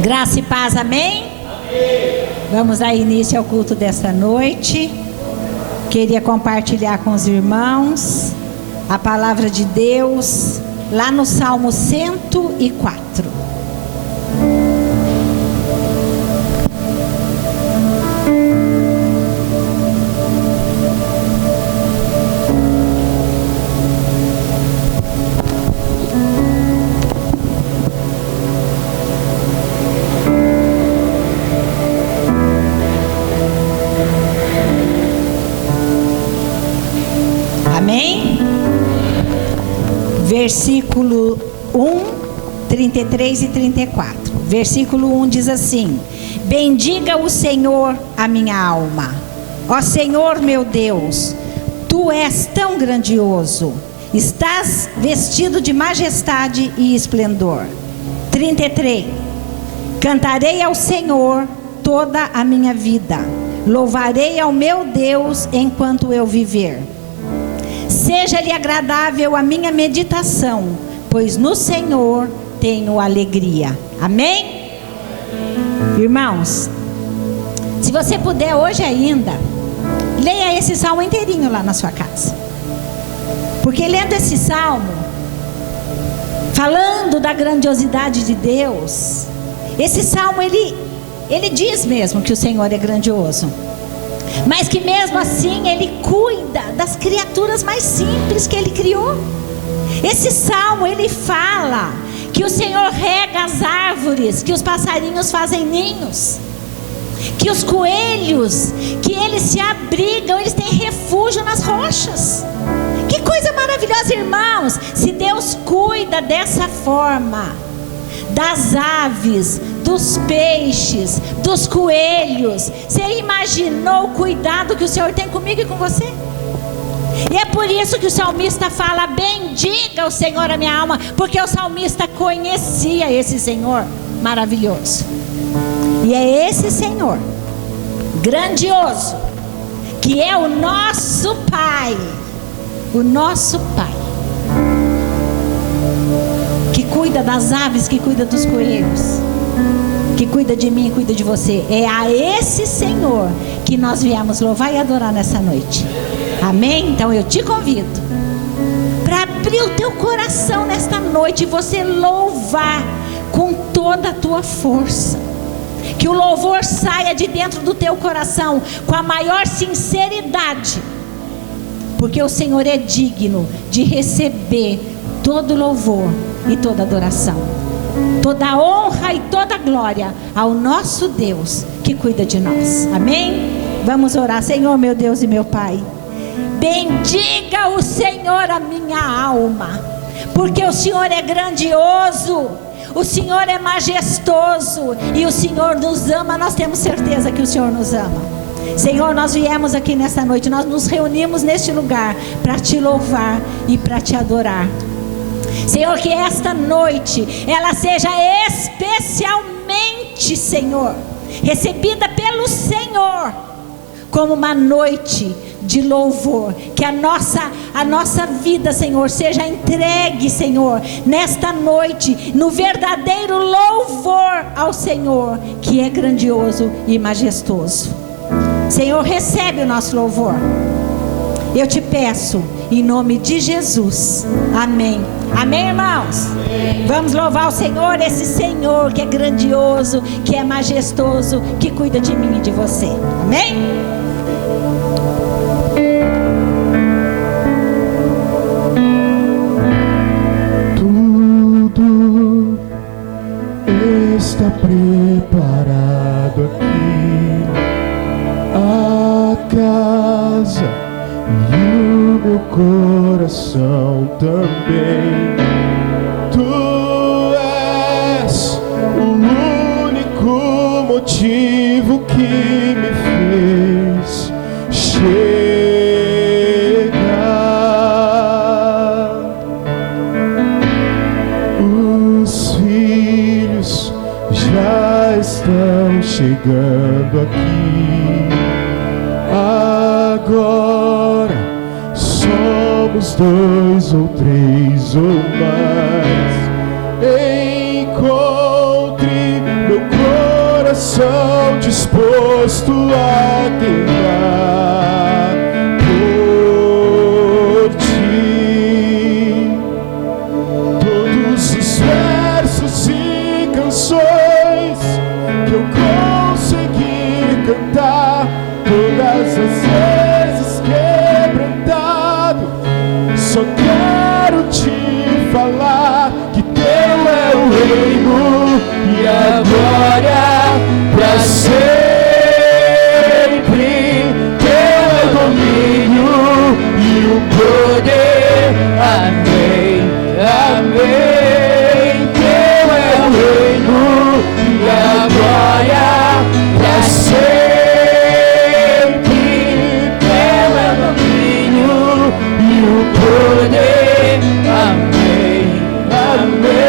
Graça e paz, amém? Amém. Vamos dar início ao culto desta noite. Queria compartilhar com os irmãos a palavra de Deus lá no Salmo 104. Versículo 1, 33 e 34. Versículo 1 diz assim: bendiga o Senhor a minha alma. Ó Senhor meu Deus, Tu és tão grandioso, estás vestido de majestade e esplendor. 33. Cantarei ao Senhor toda a minha vida, louvarei ao meu Deus enquanto eu viver. Seja-lhe agradável a minha meditação, pois no Senhor tenho alegria. Amém? Irmãos, se você puder hoje ainda, leia esse salmo inteirinho lá na sua casa. Porque lendo esse salmo, falando da grandiosidade de Deus, esse salmo ele diz mesmo que o Senhor é grandioso, mas que mesmo assim Ele cuida das criaturas mais simples que Ele criou. Esse salmo ele fala que o Senhor rega as árvores, que os passarinhos fazem ninhos, que os coelhos, que eles se abrigam, eles têm refúgio nas rochas. Que coisa maravilhosa, irmãos! Se Deus cuida dessa forma das aves, dos peixes, dos coelhos, você imaginou o cuidado que o Senhor tem comigo e com você? E é por isso que o salmista fala: bendiga o Senhor a minha alma, porque o salmista conhecia esse Senhor maravilhoso. E é esse Senhor grandioso que é o nosso Pai, o nosso Pai, que cuida das aves, que cuida dos coelhos, que cuida de mim e cuida de você. É a esse Senhor que nós viemos louvar e adorar nessa noite. Amém? Então eu te convido para abrir o teu coração nesta noite e você louvar com toda a tua força. Que o louvor saia de dentro do teu coração com a maior sinceridade, porque o Senhor é digno de receber todo louvor e toda adoração, toda honra e toda glória ao nosso Deus que cuida de nós. Amém? Vamos orar. Senhor meu Deus e meu Pai, bendiga o Senhor a minha alma, porque o Senhor é grandioso, o Senhor é majestoso e o Senhor nos ama. Nós temos certeza que o Senhor nos ama. Senhor, nós viemos aqui nessa noite, nós nos reunimos neste lugar para te louvar e para te adorar. Senhor, que esta noite ela seja especialmente, Senhor, recebida pelo Senhor como uma noite de louvor. Que a nossa vida, Senhor, seja entregue, Senhor, nesta noite no verdadeiro louvor ao Senhor, que é grandioso e majestoso. Senhor, recebe o nosso louvor, eu te peço em nome de Jesus. Amém. Amém, irmãos? Amém. Vamos louvar o Senhor, esse Senhor que é grandioso, que é majestoso, que cuida de mim e de você. Amém? Tudo está preparado aqui, a casa e o meu coração também. Tu és o único motivo que me fez chegar. Os filhos já estão chegando aqui. Agora somos dois ou três ou mais. Encontre meu coração disposto a queimar por ti. Todos os versos e canções que eu consegui cantar, todas as vezes quebrantado, só quero te falar que teu é o reino e a glória para sempre. Teu é o domínio e o poder. Amém, amém. Teu é o reino e a glória para sempre. Teu é o domínio e o poder. Amém, amém.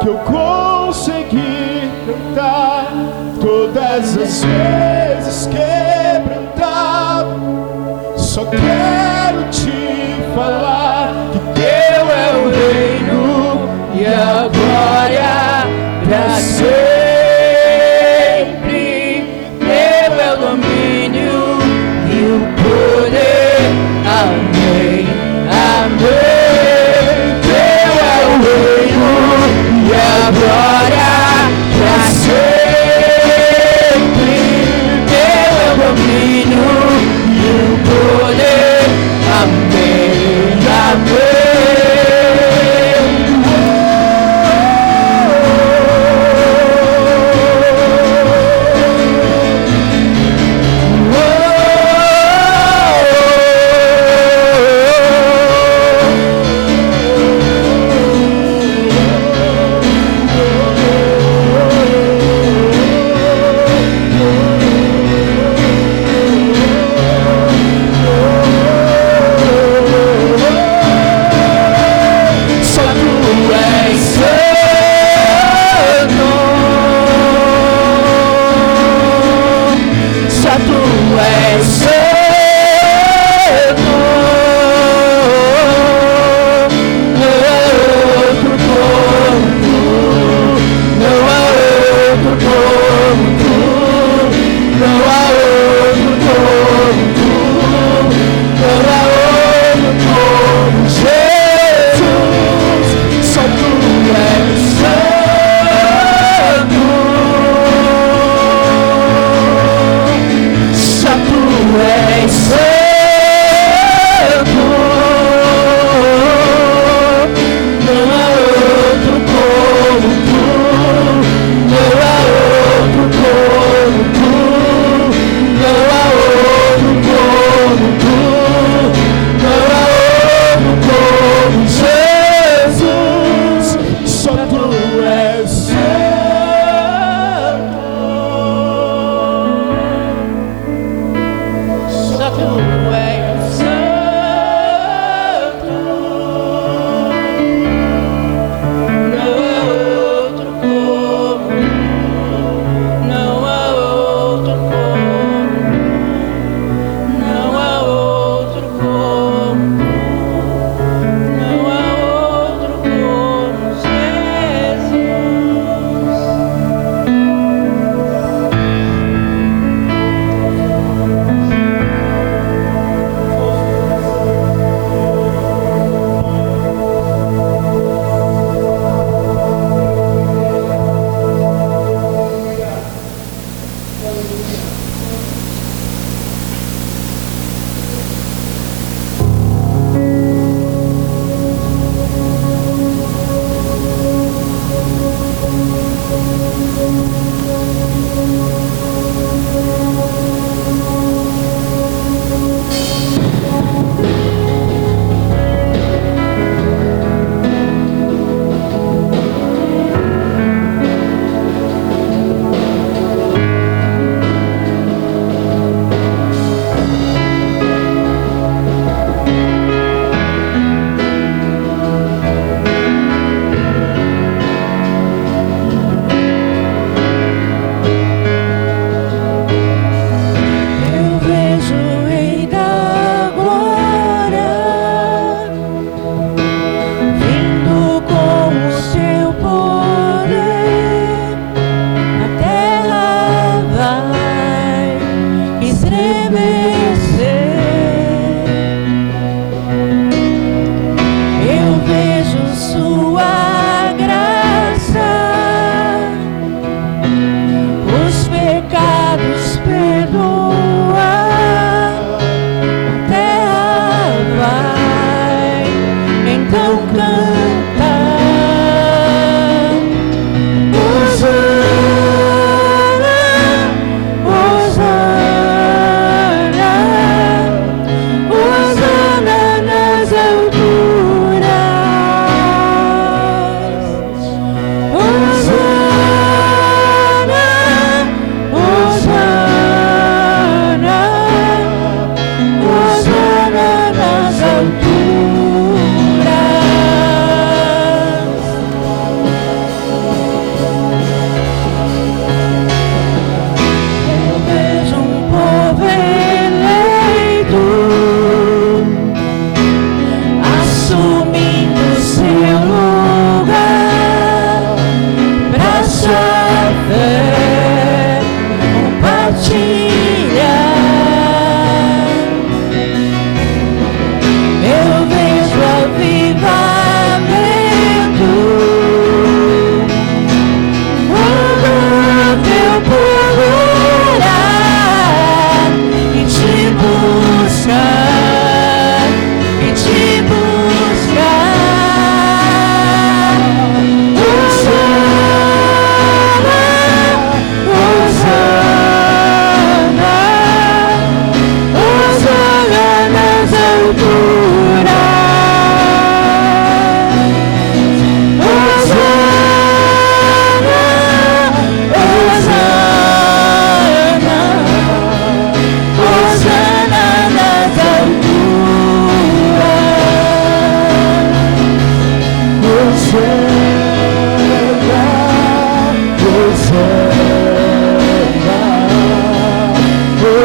Que eu consegui cantar todas as vezes quebrantado, só quero te falar que teu é o reino e a glória para sempre. Teu é o domínio e o poder. Amém, amém. Glória para sempre, teu é o domínio e o poder.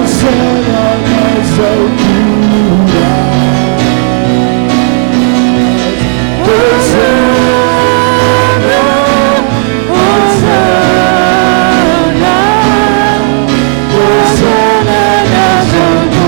Hosana nas alturas. Hosana, Hosana, Hosana nas alturas.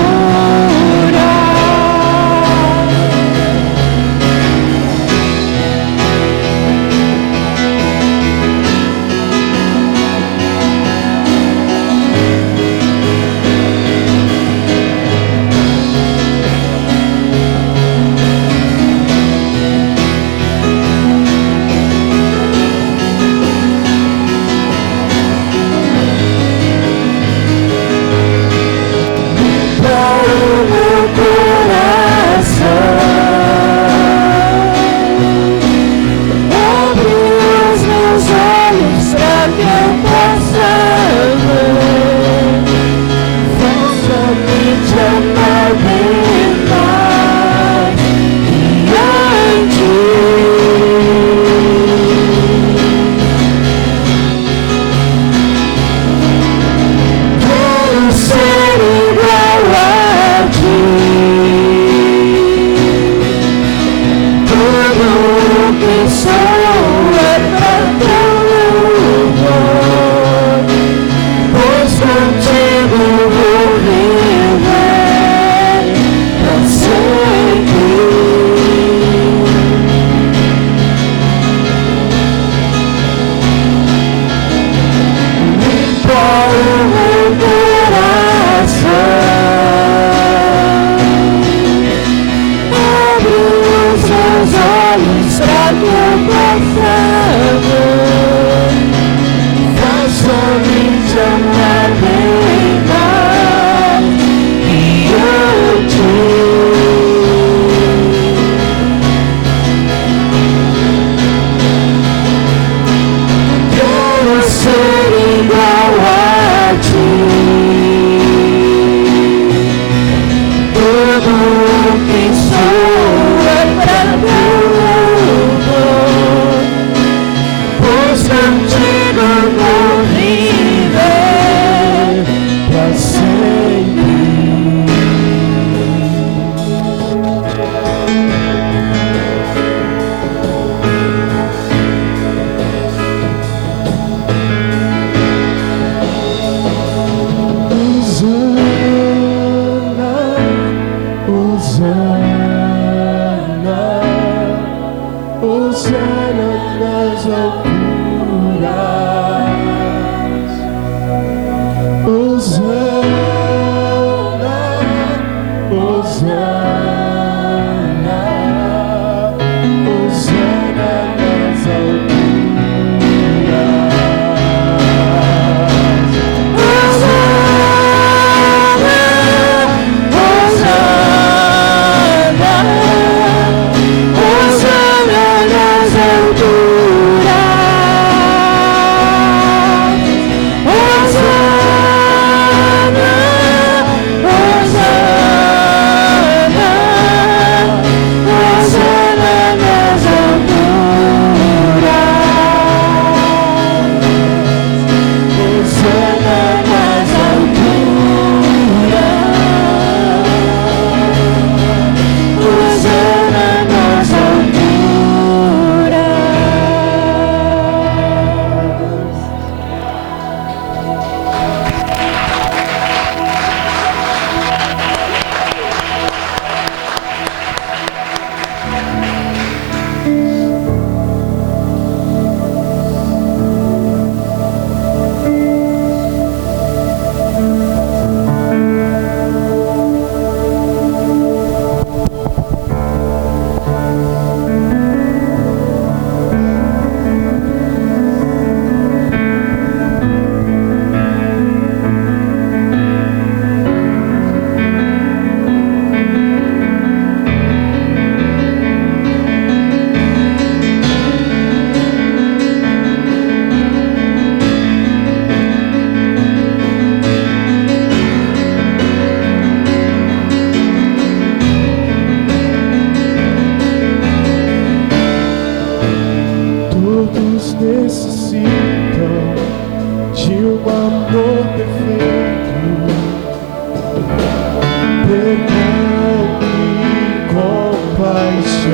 perdão e compaixão.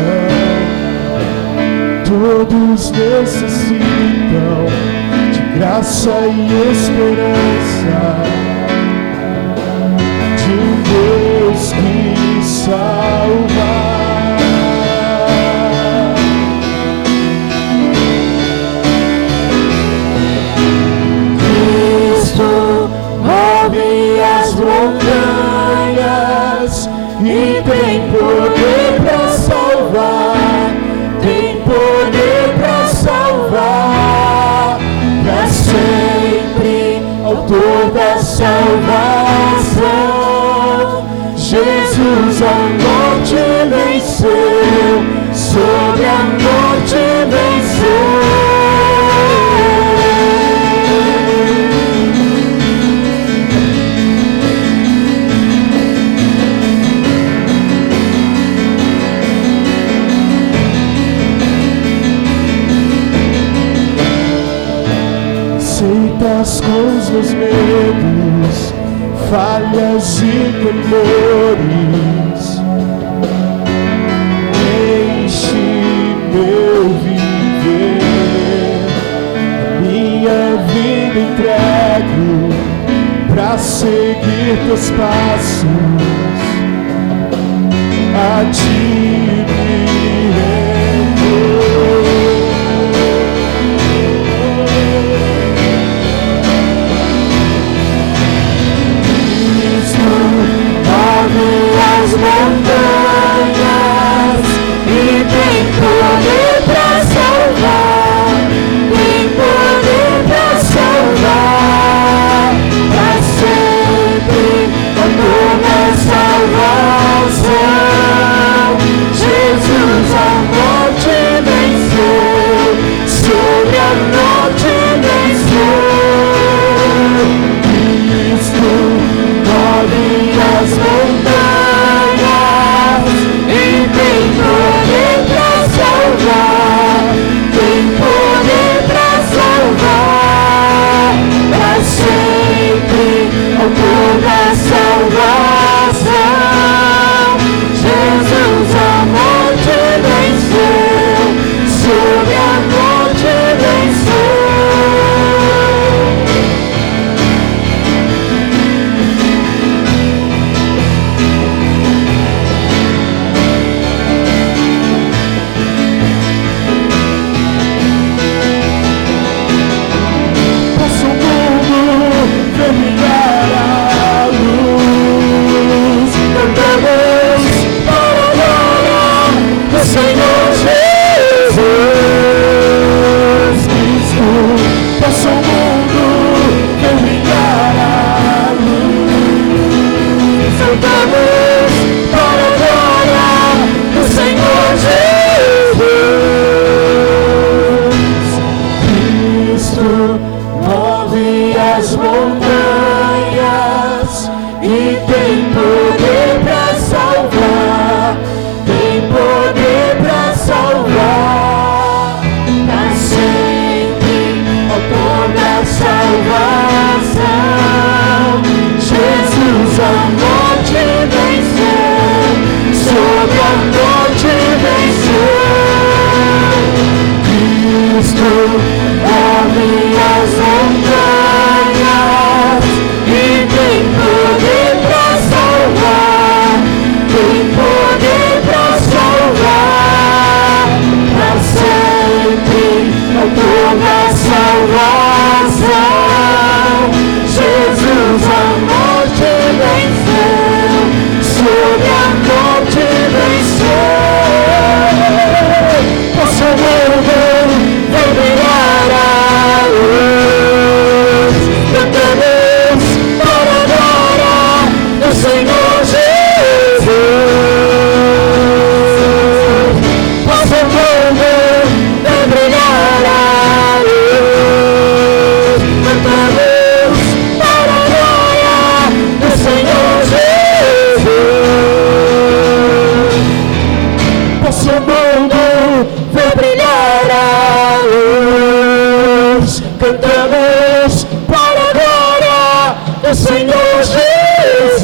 Todos necessitam de graça e esperança, de um Deus que salva. Cristo move as montanhas e tem poder para salvar, tem poder para salvar, para sempre, autor da salvação. Jesus a morte venceu, sobre a morte venceu. Aceitas com os meus medos, falhas e temores, enche meu viver, a minha vida entrego pra seguir teus passos, a ti me rendo. As montanhas e tem poder para salvar, tem poder para salvar, para sempre, a toda salvação. Jesus a morte venceu, sobre a morte venceu. Cristo move as montanhas e tem poder para salvar, tem poder para salvar, para sempre, autor da salvação. Jesus a morte venceu, sobre a morte venceu. Senhor Jesus Cristo, possa o mundo ver brilhar a luz. Cantamos para a glória do Senhor Jesus. Cristo move as montanhas e tem poder para salvar, tem poder para salvar, para sempre, autor da salvação. Jesus a morte venceu, sobre a morte venceu. Cristo move as montanhas e tem poder para salvar, tem poder para salvar, para sempre, autor da salvação. Jesus a morte venceu, sobre a morte venceu. Posso ver vem brilhar a luz. Cantamos para a glória do Senhor Jesus. Posso ver vem brilhar a luz. Cantamos para a glória do Senhor Jesus. Posso ver brilhar a luz. Cantamos para a glória do Senhor Jesus.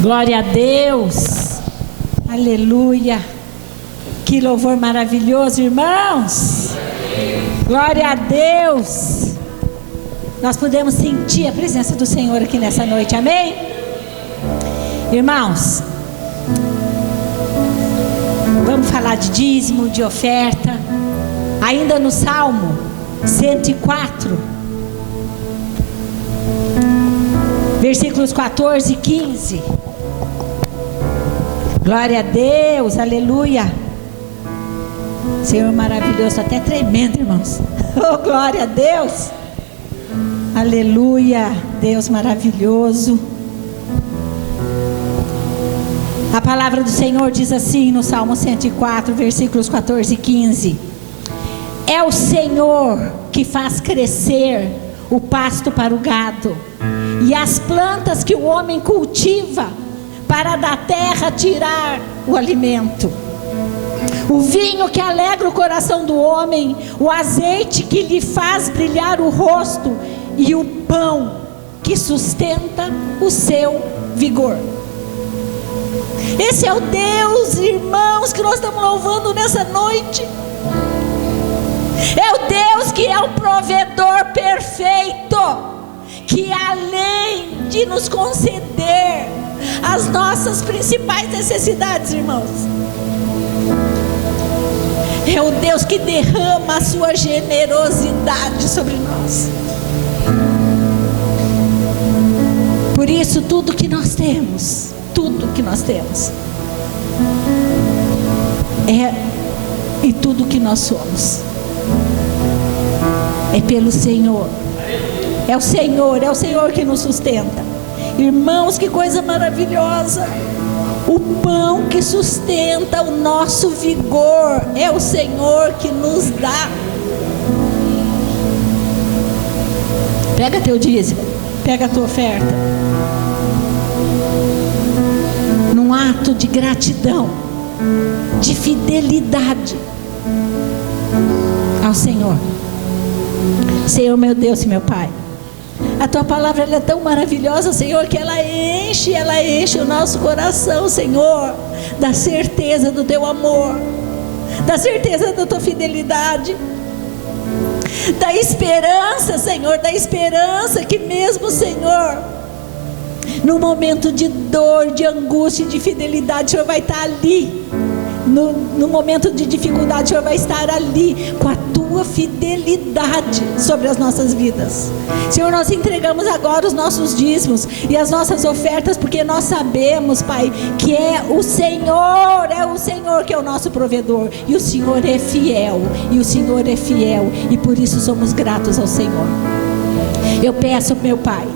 Glória a Deus. Aleluia. Que louvor maravilhoso, irmãos. Glória a Deus. Nós podemos sentir a presença do Senhor aqui nessa noite, amém? Irmãos, vamos falar de dízimo, de oferta. Ainda no Salmo 104, versículos 14 e 15. Glória a Deus, aleluia. Senhor maravilhoso, até tremendo, irmãos. Oh, glória a Deus. Aleluia, Deus maravilhoso. A palavra do Senhor diz assim no Salmo 104, versículos 14 e 15. É o Senhor que faz crescer o pasto para o gado, e as plantas que o homem cultiva, para da terra tirar o alimento. O vinho que alegra o coração do homem, o azeite que lhe faz brilhar o rosto, e o pão que sustenta o seu vigor. Esse é o Deus, irmãos, que nós estamos louvando nessa noite. É o Deus que é um provedor perfeito, que além de nos conceder as nossas principais necessidades, irmãos, é o Deus que derrama a sua generosidade sobre nós. Por isso, tudo que nós temos e tudo que nós somos é pelo Senhor. É o Senhor que nos sustenta. Irmãos, que coisa maravilhosa. O pão que sustenta o nosso vigor é o Senhor que nos dá. Pega teu dízimo, pega a tua oferta, num ato de gratidão, de fidelidade ao Senhor. Senhor, meu Deus e meu Pai, a tua palavra ela é tão maravilhosa, Senhor, que ela enche o nosso coração, Senhor, da certeza do teu amor, da certeza da tua fidelidade, da esperança, Senhor, da esperança que mesmo, Senhor, no momento de dor, de angústia e de fidelidade, o Senhor vai estar ali. No momento de dificuldade, o Senhor vai estar ali com a tua fidelidade sobre as nossas vidas. Senhor, nós entregamos agora os nossos dízimos e as nossas ofertas, porque nós sabemos, Pai, que é o Senhor que é o nosso provedor, e o Senhor é fiel, e por isso somos gratos ao Senhor. Eu peço, meu Pai,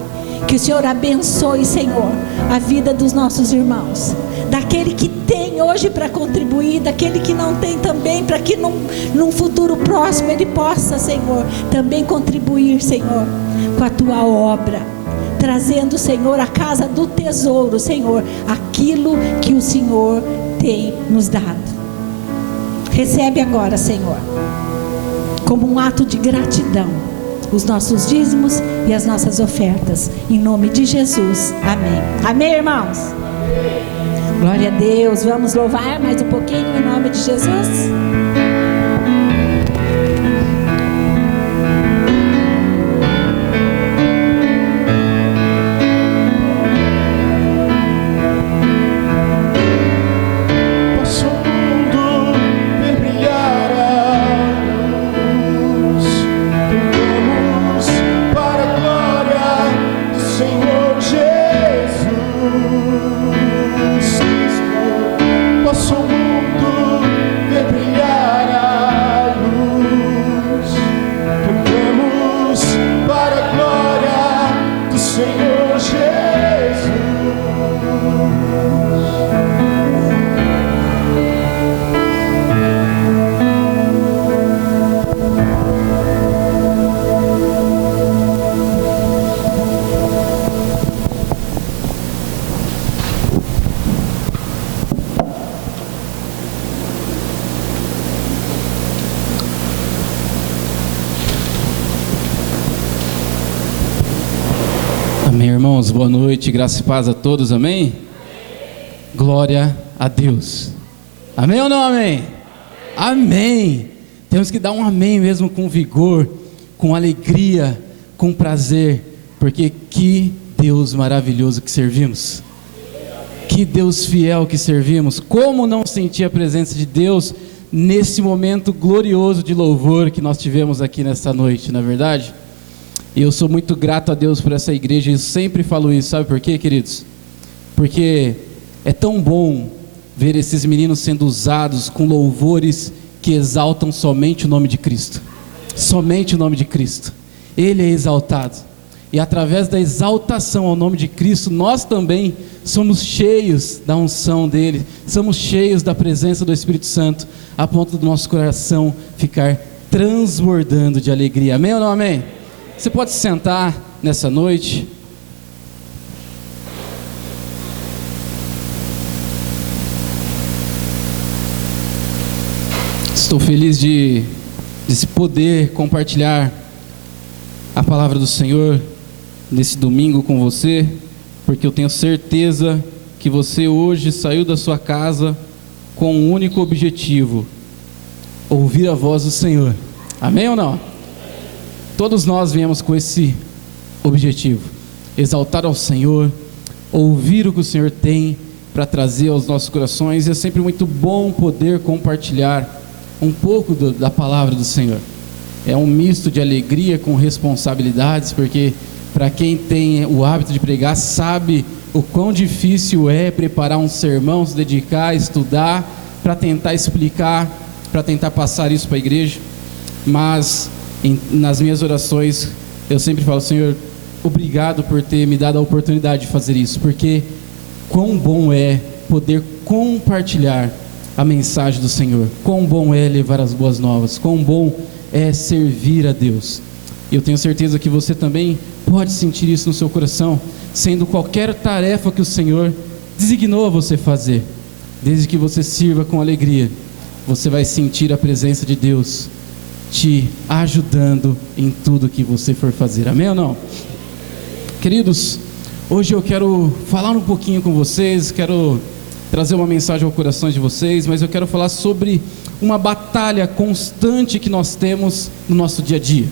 que o Senhor abençoe, Senhor, a vida dos nossos irmãos, daquele que tem hoje para contribuir, daquele que não tem também, para que num futuro próximo ele possa, Senhor, também contribuir, Senhor, com a tua obra, trazendo, Senhor, à casa do tesouro, Senhor, aquilo que o Senhor tem nos dado. Recebe agora, Senhor, como um ato de gratidão, os nossos dízimos e as nossas ofertas, em nome de Jesus, amém. Amém, irmãos? Glória a Deus. Vamos louvar mais um pouquinho em nome de Jesus. Amém, irmãos, boa noite, graça e paz a todos, amém? Glória a Deus. Amém ou não amém? Amém. Temos que dar um amém mesmo com vigor, com alegria, com prazer, porque que Deus maravilhoso que servimos. Que Deus fiel que servimos. Como não sentir a presença de Deus nesse momento glorioso de louvor que nós tivemos aqui nessa noite, não é verdade? E eu sou muito grato a Deus por essa igreja, e eu sempre falo isso, sabe por quê, queridos? Porque é tão bom ver esses meninos sendo usados com louvores que exaltam somente o nome de Cristo. Somente o nome de Cristo. Ele é exaltado. E através da exaltação ao nome de Cristo, nós também somos cheios da unção dele, somos cheios da presença do Espírito Santo, a ponto do nosso coração ficar transbordando de alegria. Amém ou não amém? Você pode se sentar nessa noite. Estou feliz de se poder compartilhar a palavra do Senhor nesse domingo com você, porque eu tenho certeza que você hoje saiu da sua casa com um único objetivo: ouvir a voz do Senhor. Amém ou não? Todos nós viemos com esse objetivo: exaltar ao Senhor, ouvir o que o Senhor tem para trazer aos nossos corações. E é sempre muito bom poder compartilhar um pouco da palavra do Senhor. É um misto de alegria com responsabilidades, porque para quem tem o hábito de pregar sabe o quão difícil é preparar um sermão, se dedicar a estudar, para tentar explicar, para tentar passar isso para a igreja. Mas nas minhas orações eu sempre falo: Senhor, obrigado por ter me dado a oportunidade de fazer isso, porque quão bom é poder compartilhar a mensagem do Senhor, quão bom é levar as boas novas, quão bom é servir a Deus. E eu tenho certeza que você também pode sentir isso no seu coração, sendo qualquer tarefa que o Senhor designou a você fazer. Desde que você sirva com alegria, você vai sentir a presença de Deus te ajudando em tudo que você for fazer. Amém ou não? Queridos, hoje eu quero falar um pouquinho com vocês, quero trazer uma mensagem ao coração de vocês, mas eu quero falar sobre uma batalha constante que nós temos no nosso dia a dia.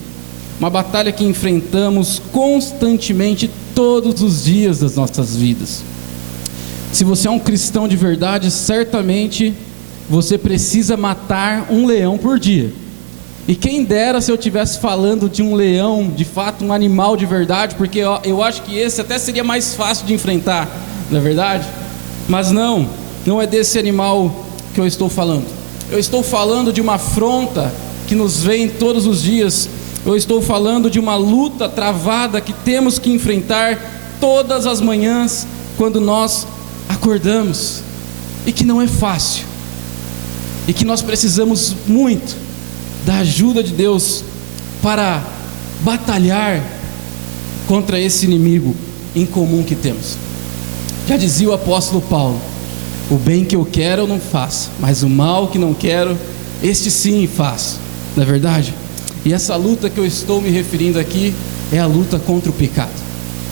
Uma batalha que enfrentamos constantemente todos os dias das nossas vidas. Se você é um cristão de verdade, certamente você precisa matar um leão por dia. E quem dera se eu estivesse falando de um leão, de fato um animal de verdade, porque eu acho que esse até seria mais fácil de enfrentar, não é verdade? Mas não é desse animal que eu estou falando. Eu estou falando de uma afronta que nos vem todos os dias. Eu estou falando de uma luta travada que temos que enfrentar todas as manhãs quando nós acordamos, e que não é fácil, e que nós precisamos muito da ajuda de Deus para batalhar contra esse inimigo em comum que temos. Já dizia o apóstolo Paulo: o bem que eu quero eu não faço, mas o mal que não quero, este sim faço. Não é verdade? E essa luta que eu estou me referindo aqui é a luta contra o pecado.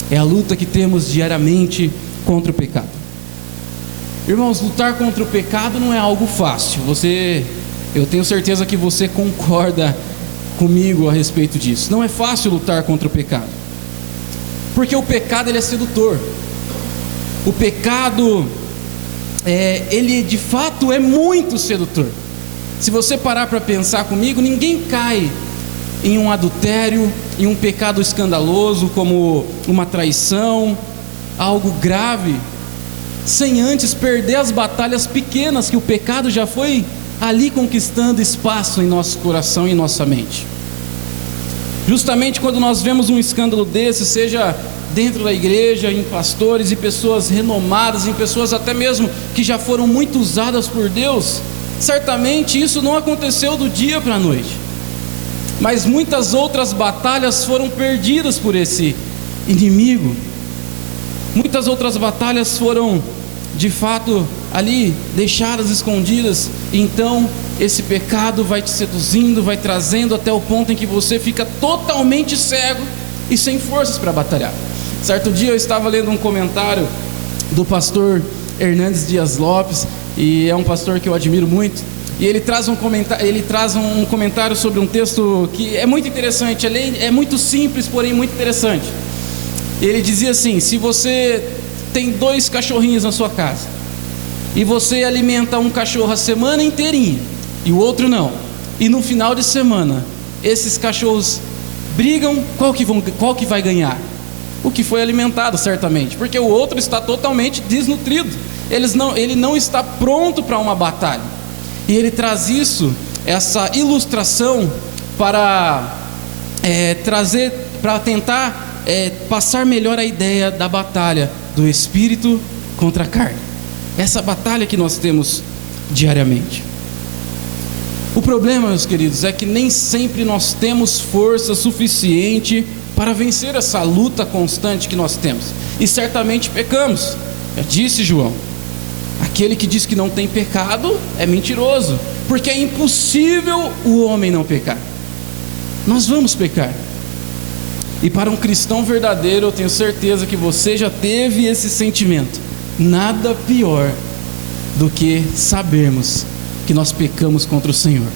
É a luta que temos diariamente contra o pecado. Irmãos, lutar contra o pecado não é algo fácil. Eu tenho certeza que você concorda comigo a respeito disso. Não é fácil lutar contra o pecado, porque o pecado ele é sedutor. O pecado ele de fato é muito sedutor. Se você parar para pensar comigo, ninguém cai em um adultério, em um pecado escandaloso como uma traição, algo grave, sem antes perder as batalhas pequenas que o pecado já foi ali conquistando espaço em nosso coração e em nossa mente. Justamente quando nós vemos um escândalo desse, seja dentro da igreja, em pastores e pessoas renomadas, em pessoas até mesmo que já foram muito usadas por Deus, certamente isso não aconteceu do dia para a noite, mas muitas outras batalhas foram perdidas por esse inimigo. Muitas outras batalhas foram de fato ali deixadas escondidas. Então esse pecado vai te seduzindo, vai trazendo até o ponto em que você fica totalmente cego e sem forças para batalhar. Certo dia eu estava lendo um comentário do pastor Hernandes Dias Lopes, e é um pastor que eu admiro muito. E ele traz um comentário sobre um texto que é muito interessante, é muito simples, porém muito interessante. Ele dizia assim: se você tem 2 cachorrinhos na sua casa, e você alimenta um cachorro a semana inteirinha, e o outro não, e no final de semana, esses cachorros brigam, qual que vai ganhar? O que foi alimentado, certamente, porque o outro está totalmente desnutrido, ele não está pronto para uma batalha. E ele traz essa ilustração para tentar passar melhor a ideia da batalha do espírito contra a carne. Essa batalha que nós temos diariamente. O problema, meus queridos, é que nem sempre nós temos força suficiente para vencer essa luta constante que nós temos. E certamente pecamos. Já disse João: aquele que diz que não tem pecado é mentiroso, porque é impossível o homem não pecar. Nós vamos pecar. E para um cristão verdadeiro, eu tenho certeza que você já teve esse sentimento. Nada pior do que sabermos que nós pecamos contra o Senhor.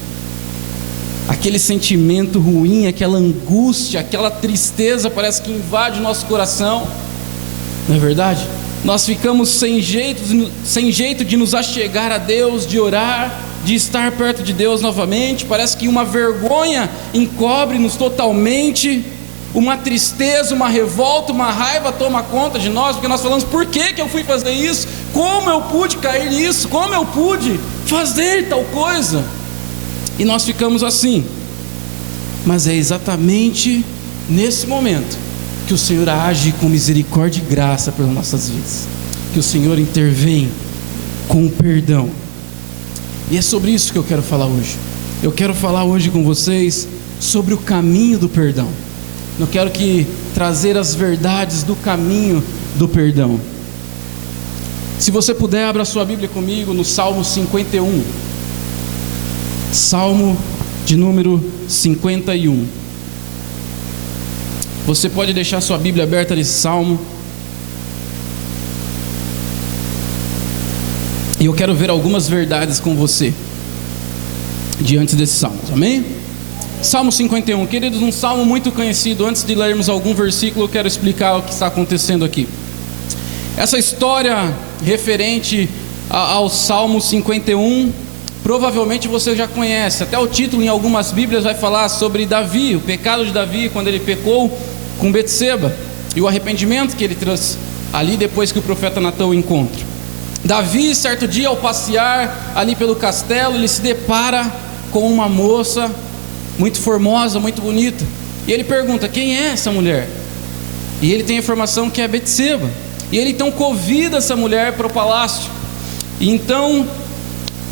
Aquele sentimento ruim, aquela angústia, aquela tristeza parece que invade o nosso coração. Não é verdade? Nós ficamos sem jeito de nos achegar a Deus, de orar, de estar perto de Deus novamente. Parece que uma vergonha encobre-nos totalmente. Uma tristeza, uma revolta, uma raiva toma conta de nós, porque nós falamos: por que eu fui fazer isso? Como eu pude cair nisso? Como eu pude fazer tal coisa? E nós ficamos assim. Mas é exatamente nesse momento que o Senhor age com misericórdia e graça pelas nossas vidas, que o Senhor intervém com o perdão. E é sobre isso que eu quero falar hoje. Eu quero falar hoje com vocês sobre o caminho do perdão. Eu quero trazer as verdades do caminho do perdão. Se você puder, abra sua Bíblia comigo no Salmo 51. Salmo de número 51. Você pode deixar sua Bíblia aberta nesse salmo. E eu quero ver algumas verdades com você diante desse salmo, amém? Salmo 51, queridos, um salmo muito conhecido. Antes de lermos algum versículo, eu quero explicar o que está acontecendo aqui. Essa história referente ao Salmo 51, provavelmente você já conhece. Até o título em algumas Bíblias vai falar sobre Davi, o pecado de Davi, quando ele pecou com Betseba, e o arrependimento que ele trouxe ali depois que o profeta Natã o encontra. Davi, certo dia, ao passear ali pelo castelo, ele se depara com uma moça muito formosa, muito bonita, e ele pergunta: quem é essa mulher? E ele tem a informação que é Betseba, e ele então convida essa mulher para o palácio. E então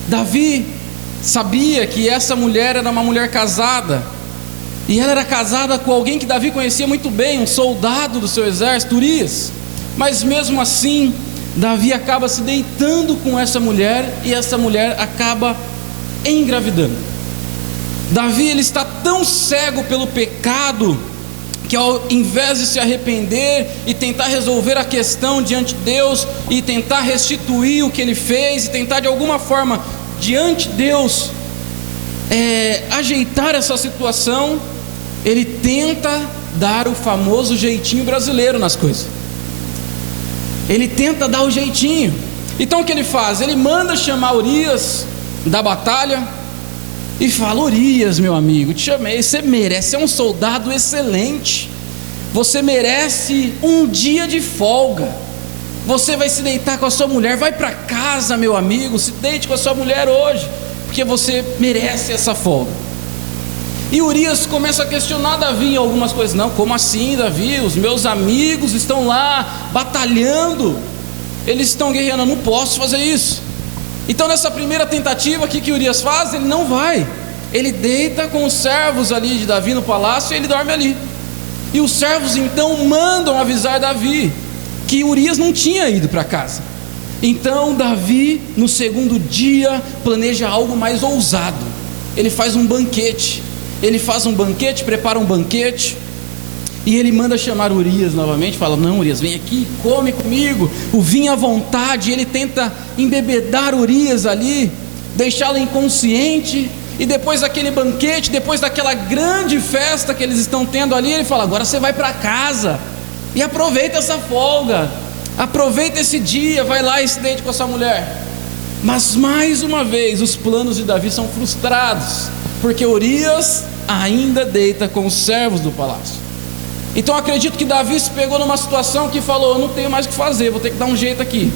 Davi sabia que essa mulher era uma mulher casada, e ela era casada com alguém que Davi conhecia muito bem, um soldado do seu exército, Urias. Mas mesmo assim, Davi acaba se deitando com essa mulher, e essa mulher acaba engravidando. Davi, ele está tão cego pelo pecado, que ao invés de se arrepender e tentar resolver a questão diante de Deus, e tentar restituir o que ele fez, e tentar de alguma forma diante de Deus ajeitar essa situação, ele tenta dar o famoso jeitinho brasileiro nas coisas. Ele tenta dar o jeitinho. Então o que ele faz? Ele manda chamar Urias da batalha e fala: Urias, meu amigo, te chamei, você merece, é um soldado excelente, você merece um dia de folga, você vai se deitar com a sua mulher, vai para casa, meu amigo, se deite com a sua mulher hoje, porque você merece essa folga. E Urias começa a questionar Davi em algumas coisas. Não, como assim, Davi? Os meus amigos estão lá batalhando, eles estão guerreando, eu não posso fazer isso. Então nessa primeira tentativa, o que Urias faz? Ele não vai, ele deita com os servos ali de Davi no palácio, e ele dorme ali. E os servos então mandam avisar Davi que Urias não tinha ido para casa. Então Davi, no segundo dia, planeja algo mais ousado. Ele faz um banquete, prepara um banquete, E ele manda chamar Urias novamente, fala: não, Urias, vem aqui, come comigo, o vinho à vontade. Ele tenta embebedar Urias ali, deixá-lo inconsciente. E depois daquele banquete, depois daquela grande festa que eles estão tendo ali, ele fala: agora você vai para casa e aproveita essa folga, aproveita esse dia, vai lá e se deite com a sua mulher. Mas mais uma vez os planos de Davi são frustrados, porque Urias ainda deita com os servos do palácio. Então acredito que Davi se pegou numa situação que falou: eu não tenho mais o que fazer, vou ter que dar um jeito aqui.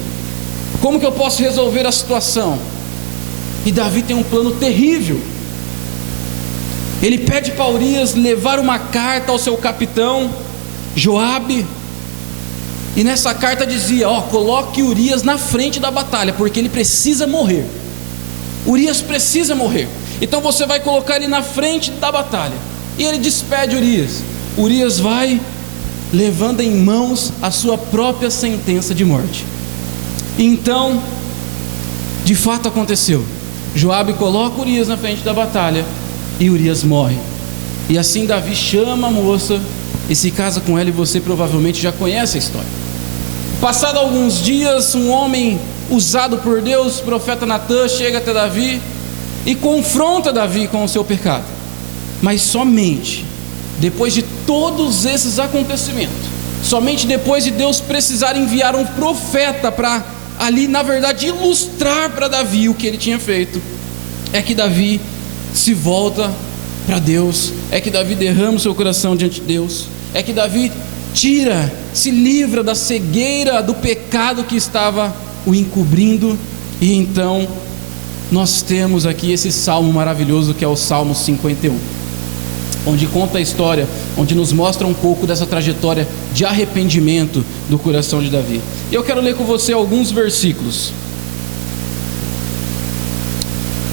Como que eu posso resolver a situação? E Davi tem um plano terrível. Ele pede para Urias levar uma carta ao seu capitão Joabe, e nessa carta dizia: coloque Urias na frente da batalha, porque ele precisa morrer. Urias precisa morrer, então você vai colocar ele na frente da batalha. E ele despede Urias. Urias vai levando em mãos a sua própria sentença de morte. E então, de fato aconteceu. Joabe coloca Urias na frente da batalha e Urias morre. E assim Davi chama a moça e se casa com ela, e você provavelmente já conhece a história. Passado alguns dias, um homem usado por Deus, o profeta Natã, chega até Davi e confronta Davi com o seu pecado. Mas somente depois de todos esses acontecimentos, somente depois de Deus precisar enviar um profeta para ali, na verdade, ilustrar para Davi o que ele tinha feito, é que Davi se volta para Deus, é que Davi derrama o seu coração diante de Deus, é que Davi se livra da cegueira do pecado que estava o encobrindo. E então nós temos aqui esse salmo maravilhoso que é o Salmo 51, onde conta a história, onde nos mostra um pouco dessa trajetória de arrependimento do coração de Davi. E eu quero ler com você alguns versículos.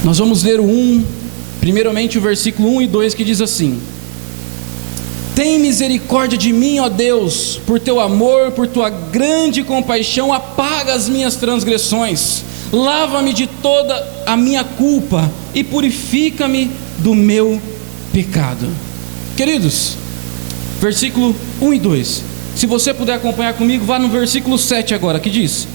Nós vamos ler primeiramente o versículo 1 e 2, que diz assim: tem misericórdia de mim, ó Deus, por teu amor, por tua grande compaixão, apaga as minhas transgressões, lava-me de toda a minha culpa e purifica-me do meu pecado. Queridos, versículo 1 e 2, se você puder acompanhar comigo, vá no versículo 7 agora, que diz: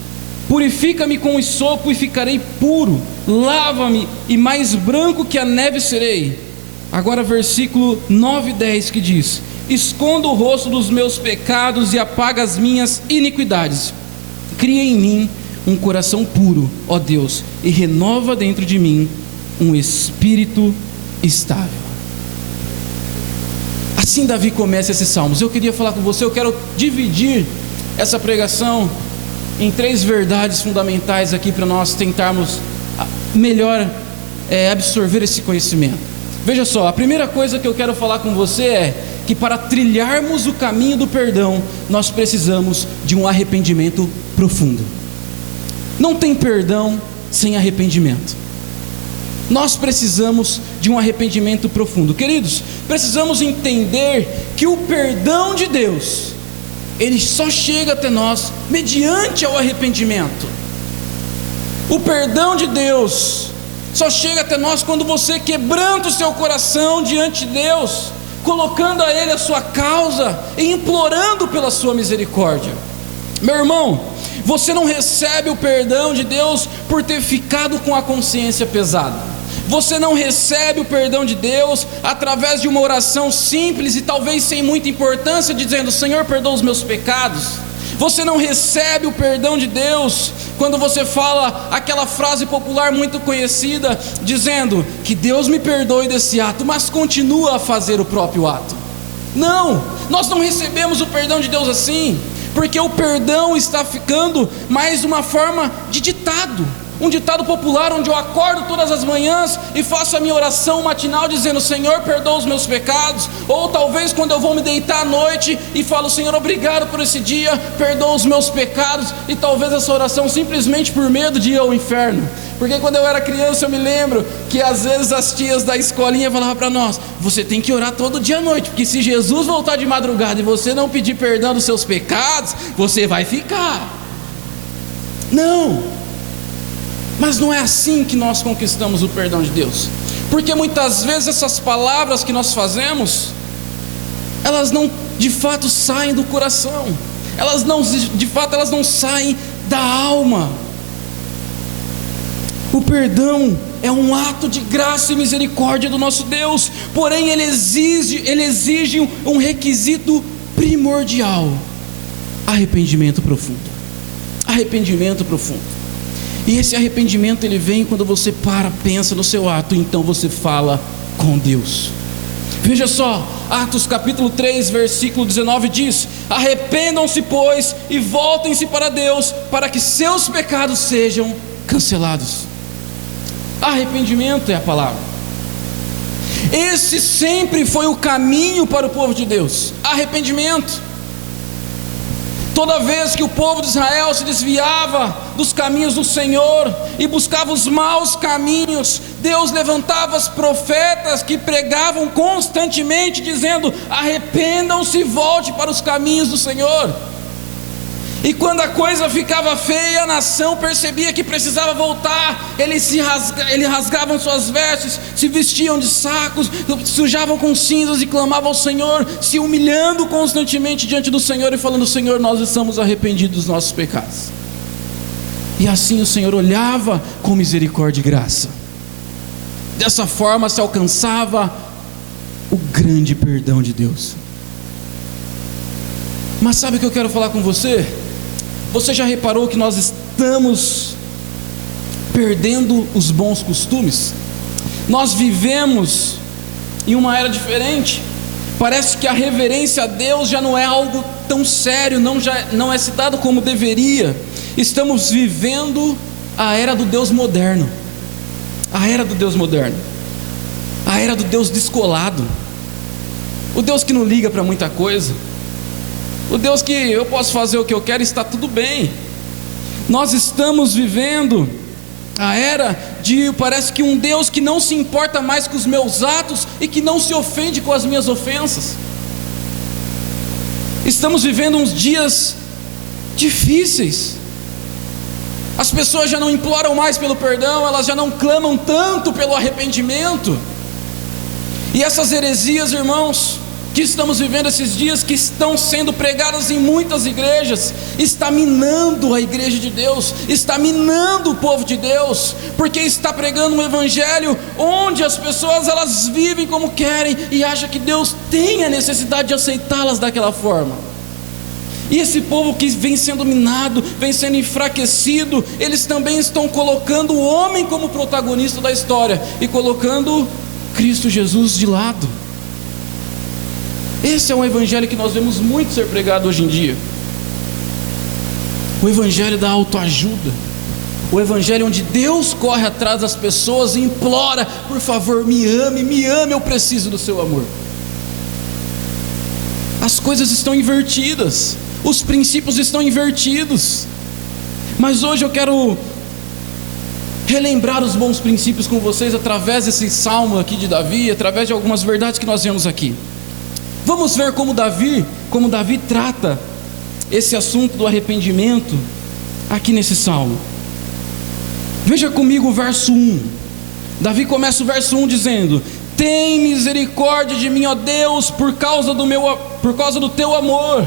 purifica-me com hisopo e ficarei puro, lava-me e mais branco que a neve serei. Agora versículo 9 e 10, que diz: esconda o rosto dos meus pecados e apaga as minhas iniquidades, cria em mim um coração puro, ó Deus, e renova dentro de mim um espírito estável. Assim Davi começa esses salmos. Eu queria falar com você, eu quero dividir essa pregação em 3 verdades fundamentais aqui, para nós tentarmos melhor absorver esse conhecimento. Veja só, a primeira coisa que eu quero falar com você é que para trilharmos o caminho do perdão, nós precisamos de um arrependimento profundo. Não tem perdão sem arrependimento. Nós precisamos de um arrependimento profundo. Queridos, precisamos entender que o perdão de Deus, ele só chega até nós mediante o arrependimento. O perdão de Deus só chega até nós quando você quebranta o seu coração diante de Deus, colocando a Ele a sua causa e implorando pela sua misericórdia. Meu irmão, você não recebe o perdão de Deus por ter ficado com a consciência pesada. Você não recebe o perdão de Deus através de uma oração simples e talvez sem muita importância, dizendo: Senhor, perdoa os meus pecados. Você não recebe o perdão de Deus quando você fala aquela frase popular muito conhecida, dizendo que Deus me perdoe desse ato, mas continua a fazer o próprio ato. Não, nós não recebemos o perdão de Deus assim, porque o perdão está ficando mais uma forma de ditado. Um ditado popular onde eu acordo todas as manhãs e faço a minha oração matinal dizendo: Senhor, perdoa os meus pecados. Ou talvez quando eu vou me deitar à noite e falo: Senhor, obrigado por esse dia, perdoa os meus pecados. E talvez essa oração simplesmente por medo de ir ao inferno. Porque quando eu era criança eu me lembro que às vezes as tias da escolinha falavam para nós: você tem que orar todo dia à noite, porque se Jesus voltar de madrugada e você não pedir perdão dos seus pecados, você vai ficar. Não. Mas não é assim que nós conquistamos o perdão de Deus, porque muitas vezes essas palavras que nós fazemos, elas não de fato saem do coração, elas não saem da alma. O perdão é um ato de graça e misericórdia do nosso Deus, porém ele exige um requisito primordial: arrependimento profundo. Arrependimento profundo. E esse arrependimento ele vem quando você pensa no seu ato, então você fala com Deus. Veja só, Atos capítulo 3, versículo 19 diz: arrependam-se, pois, e voltem-se para Deus, para que seus pecados sejam cancelados. Arrependimento é a palavra. Esse sempre foi o caminho para o povo de Deus: arrependimento. Toda vez que o povo de Israel se desviava dos caminhos do Senhor e buscava os maus caminhos, Deus levantava os profetas que pregavam constantemente, dizendo: arrependam-se e volte para os caminhos do Senhor. E quando a coisa ficava feia, a nação percebia que precisava voltar. Eles rasgavam suas vestes, se vestiam de sacos, sujavam com cinzas e clamavam ao Senhor, se humilhando constantemente diante do Senhor e falando: Senhor, nós estamos arrependidos dos nossos pecados. E assim o Senhor olhava com misericórdia e graça. Dessa forma se alcançava o grande perdão de Deus. Mas sabe o que eu quero falar com você? Você já reparou que nós estamos perdendo os bons costumes? Nós vivemos em uma era diferente. Parece que a reverência a Deus já não é algo tão sério, não é citado como deveria. Estamos vivendo a era do Deus moderno. A era do Deus moderno. A era do Deus descolado. O Deus que não liga para muita coisa. O Deus que eu posso fazer o que eu quero e está tudo bem. Nós estamos vivendo a era de, parece que um Deus que não se importa mais com os meus atos e que não se ofende com as minhas ofensas. Estamos vivendo uns dias difíceis. As pessoas já não imploram mais pelo perdão, elas já não clamam tanto pelo arrependimento. E essas heresias, irmãos, que estamos vivendo esses dias, que estão sendo pregadas em muitas igrejas, está minando a igreja de Deus, está minando o povo de Deus, porque está pregando um evangelho onde as pessoas elas vivem como querem e acham que Deus tem a necessidade de aceitá-las daquela forma. E esse povo que vem sendo minado, vem sendo enfraquecido, eles também estão colocando o homem como protagonista da história e colocando Cristo Jesus de lado. Esse é um evangelho que nós vemos muito ser pregado hoje em dia. O evangelho da autoajuda. O evangelho onde Deus corre atrás das pessoas e implora: por favor, me ame, eu preciso do seu amor. As coisas estão invertidas, os princípios estão invertidos. Mas hoje eu quero relembrar os bons princípios com vocês através desse salmo aqui de Davi, através de algumas verdades que nós vemos aqui. Vamos ver como Davi trata esse assunto do arrependimento aqui nesse salmo. Veja comigo o verso 1. Davi começa o verso 1 dizendo: tem misericórdia de mim, ó Deus, por causa do teu amor,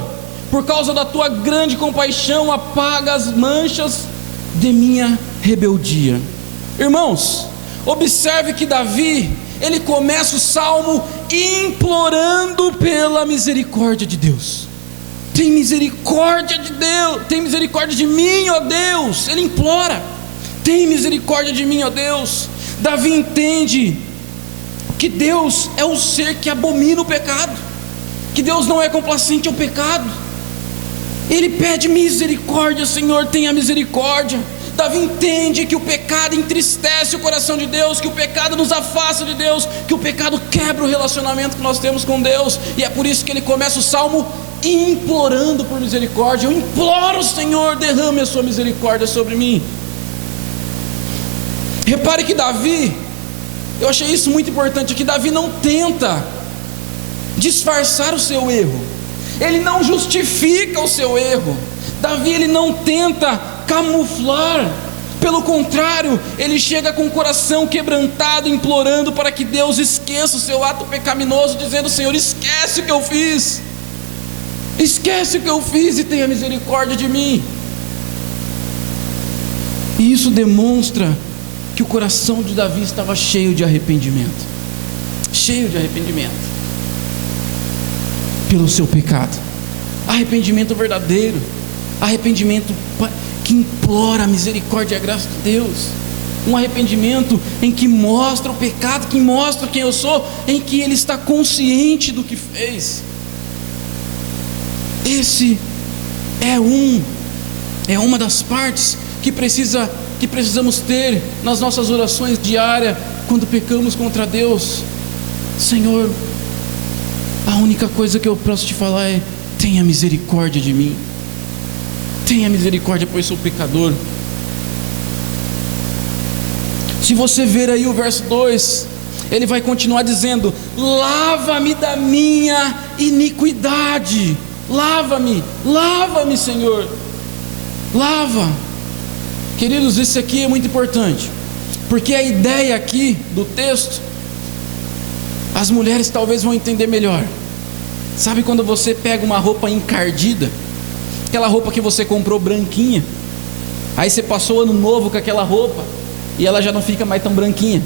por causa da tua grande compaixão, apaga as manchas de minha rebeldia. Irmãos, observe que Davi, ele começa o salmo implorando pela misericórdia de Deus. Tem misericórdia de Deus, tem misericórdia de mim, ó Deus. Ele implora: tem misericórdia de mim, ó Deus. Davi entende que Deus é o ser que abomina o pecado, que Deus não é complacente ao pecado. Ele pede misericórdia: Senhor, tenha misericórdia. Davi entende que o pecado entristece o coração de Deus, que o pecado nos afasta de Deus, que o pecado quebra o relacionamento que nós temos com Deus. E é por isso que ele começa o salmo implorando por misericórdia. Eu imploro, Senhor, derrame a sua misericórdia sobre mim. Repare que Davi, eu achei isso muito importante, que Davi não tenta disfarçar o seu erro, ele não justifica o seu erro. Davi, ele não tenta camuflar, pelo contrário, ele chega com o coração quebrantado, implorando para que Deus esqueça o seu ato pecaminoso, dizendo: Senhor, esquece o que eu fiz. Esquece o que eu fiz e tenha misericórdia de mim. E isso demonstra que o coração de Davi estava cheio de arrependimento. Cheio de arrependimento pelo seu pecado. Arrependimento verdadeiro. Arrependimento que implora a misericórdia e a graça de Deus. Um arrependimento em que mostra o pecado, que mostra quem eu sou, em que ele está consciente do que fez. Esse é uma das partes que precisamos ter nas nossas orações diárias quando pecamos contra Deus. Senhor, a única coisa que eu posso te falar é: tenha misericórdia de mim. Tenha misericórdia, pois sou pecador. Se você ver aí o verso 2, ele vai continuar dizendo: lava-me da minha iniquidade. Lava-me, lava-me, Senhor. Lava. Queridos, isso aqui é muito importante, porque a ideia aqui do texto, as mulheres talvez vão entender melhor. Sabe quando você pega uma roupa encardida, aquela roupa que você comprou branquinha, aí você passou o ano novo com aquela roupa e ela já não fica mais tão branquinha,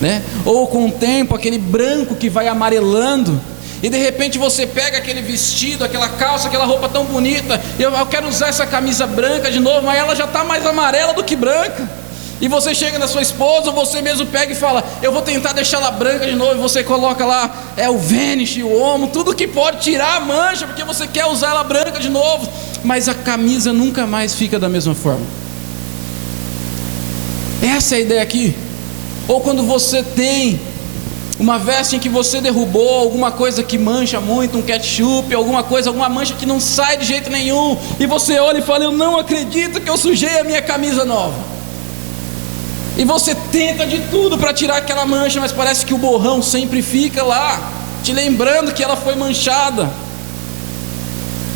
né? Ou com o tempo, aquele branco que vai amarelando, e de repente você pega aquele vestido, aquela calça, aquela roupa tão bonita, e eu quero usar essa camisa branca de novo, mas ela já está mais amarela do que branca. E você chega na sua esposa, ou você mesmo pega e fala: eu vou tentar deixar ela branca de novo, e você coloca lá o Vanish, o Omo, tudo que pode tirar a mancha, porque você quer usar ela branca de novo, mas a camisa nunca mais fica da mesma forma. Essa é a ideia aqui. Ou quando você tem uma veste em que você derrubou alguma coisa que mancha muito, um ketchup, alguma coisa, alguma mancha que não sai de jeito nenhum, e você olha e fala: eu não acredito que eu sujei a minha camisa nova. E você tenta de tudo para tirar aquela mancha, mas parece que o borrão sempre fica lá, te lembrando que ela foi manchada.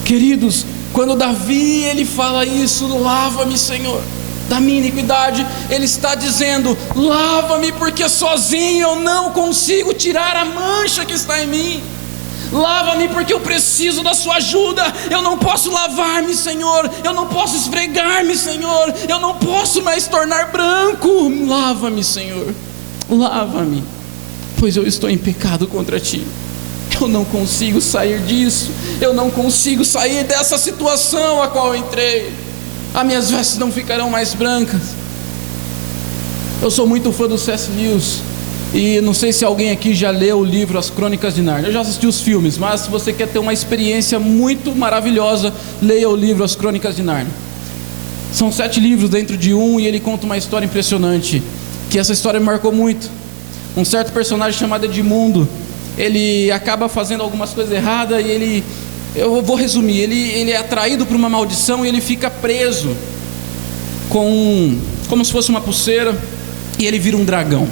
Queridos, quando Davi ele fala isso: lava-me, Senhor, da minha iniquidade, ele está dizendo: lava-me, porque sozinho eu não consigo tirar a mancha que está em mim. Lava-me, porque eu preciso da sua ajuda. Eu não posso lavar-me, Senhor, eu não posso esfregar-me, Senhor, eu não posso mais tornar branco. Lava-me, Senhor, lava-me, pois eu estou em pecado contra ti. Eu não consigo sair disso, eu não consigo sair dessa situação a qual eu entrei. As minhas vestes não ficarão mais brancas. Eu sou muito fã do C.S. Lewis, e não sei se alguém aqui já leu o livro As Crônicas de Nárnia. Eu já assisti os filmes, mas se você quer ter uma experiência muito maravilhosa, leia o livro As Crônicas de Nárnia. São 7 livros dentro de um, e ele conta uma história impressionante, que essa história me marcou muito. Um certo personagem chamado Edmundo, ele acaba fazendo algumas coisas erradas, e eu vou resumir, ele é atraído por uma maldição, e ele fica preso como se fosse uma pulseira, e ele vira um dragão.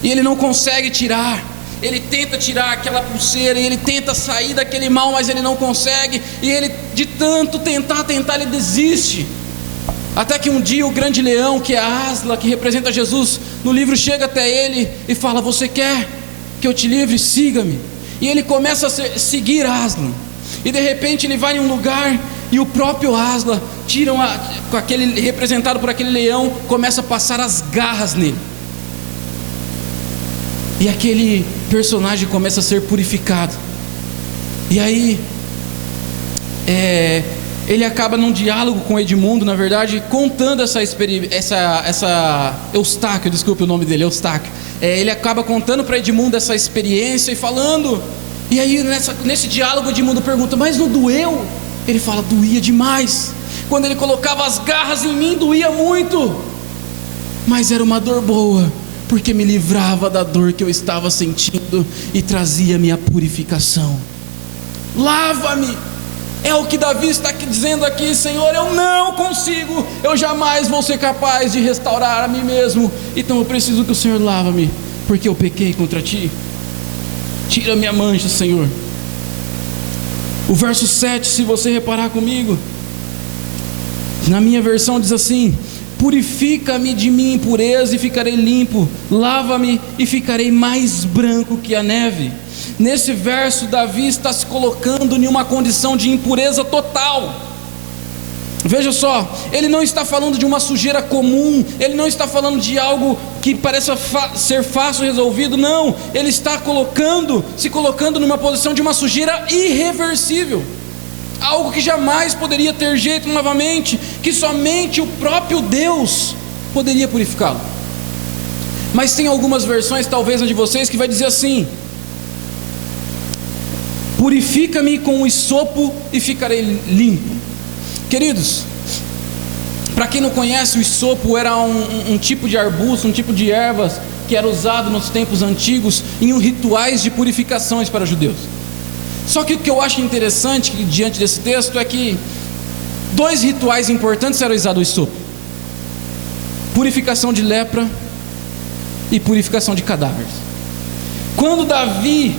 E ele não consegue tirar. Ele tenta tirar aquela pulseira, e ele tenta sair daquele mal, mas ele não consegue. E ele, de tanto tentar, ele desiste. Até que um dia o grande leão, que é Asla, que representa Jesus no livro, chega até ele e fala: você quer que eu te livre? Siga-me. E ele começa a seguir Asla. E de repente ele vai em um lugar, e o próprio Asla, com aquele representado por aquele leão, começa a passar as garras nele. E aquele personagem começa a ser purificado. E aí ele acaba num diálogo com Edmundo, na verdade, contando essa Eustáquio, desculpe o nome dele, Eustáquio. Ele acaba contando para Edmundo essa experiência e falando. E aí nesse diálogo Edmundo pergunta: mas não doeu? Ele fala: doía demais. Quando ele colocava as garras em mim, doía muito, mas era uma dor boa, porque me livrava da dor que eu estava sentindo e trazia minha purificação. Lava-me. É o que Davi está dizendo aqui: Senhor, eu não consigo, eu jamais vou ser capaz de restaurar a mim mesmo, então eu preciso que o Senhor lava-me, porque eu pequei contra ti. Tira minha mancha, Senhor. O verso 7, se você reparar comigo, na minha versão diz assim: purifica-me de minha impureza e ficarei limpo, lava-me e ficarei mais branco que a neve. Nesse verso, Davi está se colocando em uma condição de impureza total. Veja só, ele não está falando de uma sujeira comum, ele não está falando de algo que pareça ser fácil resolvido, não, ele está se colocando numa posição de uma sujeira irreversível, algo que jamais poderia ter jeito novamente, que somente o próprio Deus poderia purificá-lo. Mas tem algumas versões, talvez a de vocês, que vai dizer assim: purifica-me com o hisopo e ficarei limpo. Queridos, para quem não conhece, o hisopo era um tipo de arbusto, um tipo de ervas que era usado nos tempos antigos em rituais de purificações para judeus. Só que o que eu acho interessante diante desse texto é que 2 rituais importantes eram usados o hisopo: purificação de lepra e purificação de cadáveres. Quando Davi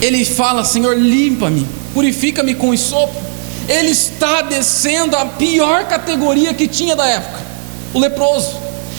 ele fala: Senhor, limpa-me, purifica-me com o hisopo, ele está descendo a pior categoria que tinha da época, o leproso.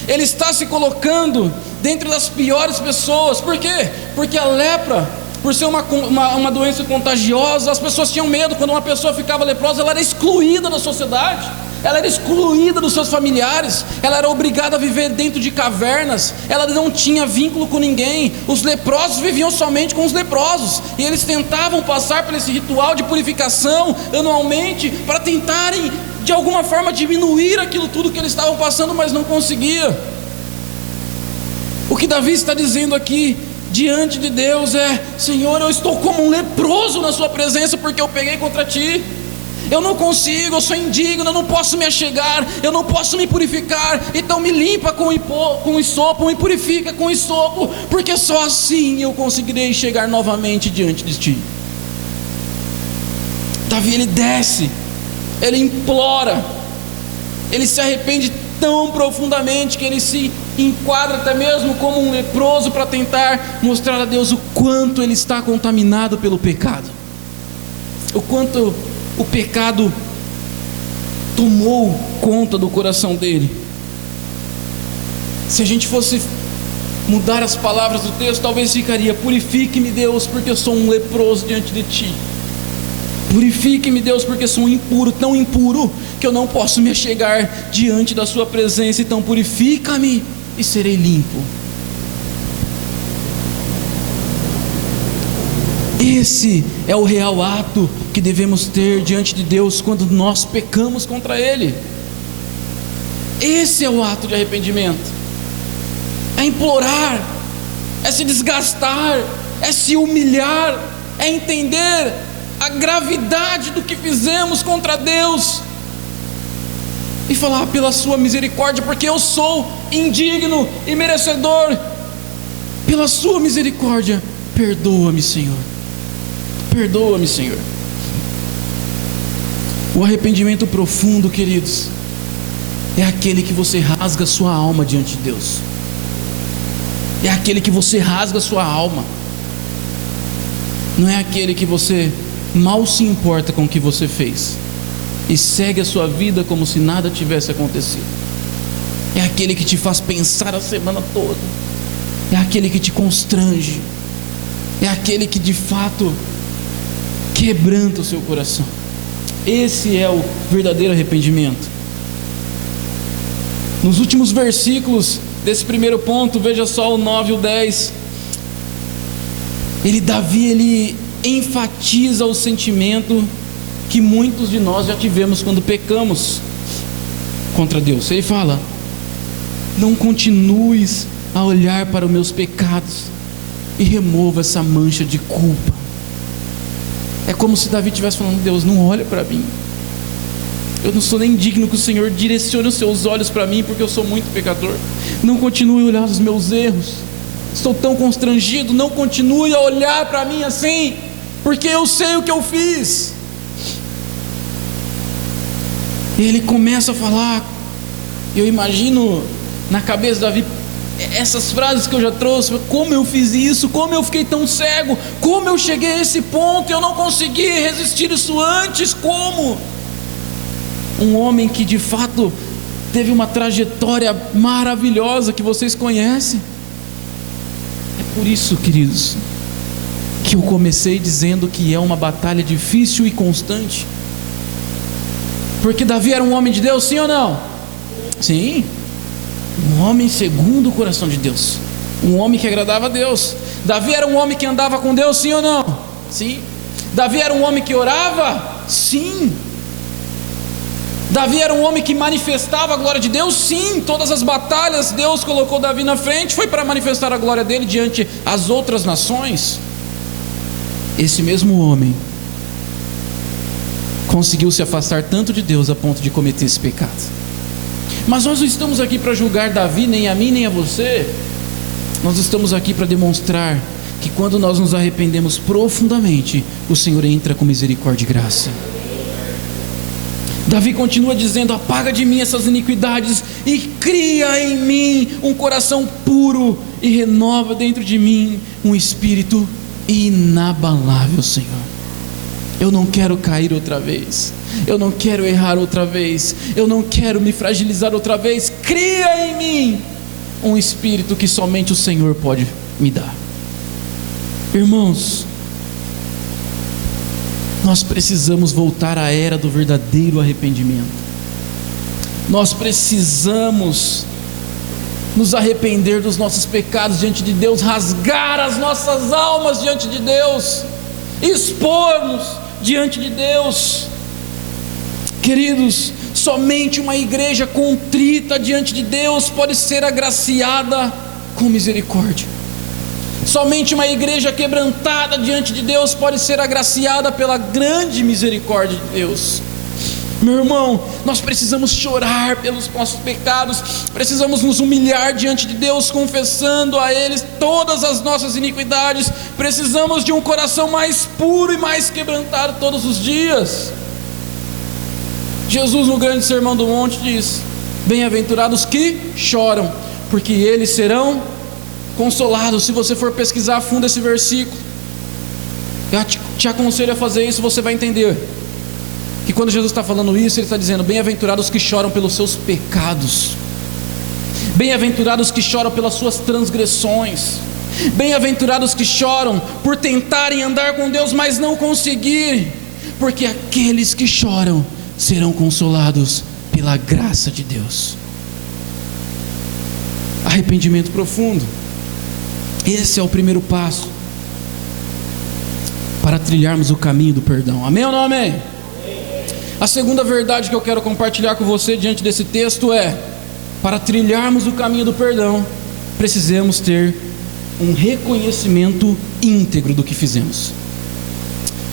Ele está se colocando dentro das piores pessoas. Por quê? Porque a lepra, por ser uma doença contagiosa, as pessoas tinham medo. Quando uma pessoa ficava leprosa, ela era excluída da sociedade, ela era excluída dos seus familiares, ela era obrigada a viver dentro de cavernas, ela não tinha vínculo com ninguém. Os leprosos viviam somente com os leprosos, e eles tentavam passar por esse ritual de purificação anualmente, para tentarem de alguma forma diminuir aquilo tudo que eles estavam passando, mas não conseguia. O que Davi está dizendo aqui diante de Deus é: Senhor, eu estou como um leproso na sua presença, porque eu peguei contra ti. Eu não consigo, eu sou indigno, eu não posso me achegar, eu não posso me purificar. Então me limpa com o hisopo, me purifica com o hisopo, porque só assim eu conseguirei chegar novamente diante de ti. Davi, ele desce, ele implora, ele se arrepende tão profundamente que ele se enquadra até mesmo como um leproso, para tentar mostrar a Deus o quanto ele está contaminado pelo pecado, o quanto o pecado tomou conta do coração dele. Se a gente fosse mudar as palavras do texto, talvez ficaria: purifique-me, Deus, porque eu sou um leproso diante de ti. Purifique-me, Deus, porque sou impuro, tão impuro que eu não posso me achegar diante da sua presença. Então purifica-me e serei limpo. Esse é o real ato que devemos ter diante de Deus quando nós pecamos contra Ele. Esse é o ato de arrependimento: é implorar, é se desgastar, é se humilhar, é entender a gravidade do que fizemos contra Deus e falar: pela sua misericórdia, porque eu sou indigno e merecedor, pela sua misericórdia, perdoa-me, Senhor. Perdoa-me, Senhor. O arrependimento profundo, queridos, é aquele que você rasga sua alma diante de Deus. É aquele que você rasga sua alma. Não é aquele que você mal se importa com o que você fez e segue a sua vida como se nada tivesse acontecido. É aquele que te faz pensar a semana toda. É aquele que te constrange. É aquele que de fato quebranta o seu coração. Esse é o verdadeiro arrependimento. Nos últimos versículos desse primeiro ponto, veja só o 9 e o 10. Davi, ele enfatiza o sentimento que muitos de nós já tivemos quando pecamos contra Deus. Ele fala: não continues a olhar para os meus pecados e remova essa mancha de culpa. É como se Davi estivesse falando: Deus, não olha para mim, eu não sou nem digno que o Senhor direcione os seus olhos para mim, porque eu sou muito pecador. Não continue a olhar os meus erros, estou tão constrangido. Não continue a olhar para mim assim, porque eu sei o que eu fiz. E ele começa a falar, eu imagino na cabeça de Davi essas frases que eu já trouxe: como eu fiz isso, como eu fiquei tão cego, como eu cheguei a esse ponto, eu não consegui resistir isso antes. Como um homem que de fato teve uma trajetória maravilhosa que vocês conhecem. É por isso, queridos, que eu comecei dizendo que é uma batalha difícil e constante. Porque Davi era um homem de Deus, sim ou não? Sim. Um homem segundo o coração de Deus, um homem que agradava a Deus. Davi era um homem que andava com Deus, sim ou não? Sim. Davi era um homem que orava? Sim. Davi era um homem que manifestava a glória de Deus? Sim. Todas as batalhas Deus colocou Davi na frente foi para manifestar a glória dele diante as outras nações. Esse mesmo homem conseguiu se afastar tanto de Deus a ponto de cometer esse pecado. Mas nós não estamos aqui para julgar Davi, nem a mim, nem a você. Nós estamos aqui para demonstrar que quando nós nos arrependemos profundamente, o Senhor entra com misericórdia e graça. Davi continua dizendo: apaga de mim essas iniquidades e cria em mim um coração puro e renova dentro de mim um espírito inabalável, Senhor. Eu não quero cair outra vez, eu não quero errar outra vez, eu não quero me fragilizar outra vez. Cria em mim um espírito que somente o Senhor pode me dar. Irmãos, nós precisamos voltar à era do verdadeiro arrependimento. Nós precisamos nos arrepender dos nossos pecados diante de Deus, rasgar as nossas almas diante de Deus, expor-nos diante de Deus. Queridos, somente uma igreja contrita diante de Deus pode ser agraciada com misericórdia. Somente uma igreja quebrantada diante de Deus pode ser agraciada pela grande misericórdia de Deus. Meu irmão, nós precisamos chorar pelos nossos pecados, precisamos nos humilhar diante de Deus, confessando a Ele todas as nossas iniquidades. Precisamos de um coração mais puro e mais quebrantado todos os dias. Jesus, no grande sermão do monte, diz: bem-aventurados que choram, porque eles serão consolados. Se você for pesquisar a fundo esse versículo, eu te aconselho a fazer isso. Você vai entender que quando Jesus está falando isso, Ele está dizendo: bem-aventurados que choram pelos seus pecados, bem-aventurados que choram pelas suas transgressões, bem-aventurados que choram por tentarem andar com Deus, mas não conseguirem, porque aqueles que choram serão consolados pela graça de Deus. Arrependimento profundo, esse é o primeiro passo para trilharmos o caminho do perdão. Amém ou não amém? A segunda verdade que eu quero compartilhar com você diante desse texto é: para trilharmos o caminho do perdão, precisamos ter um reconhecimento íntegro do que fizemos.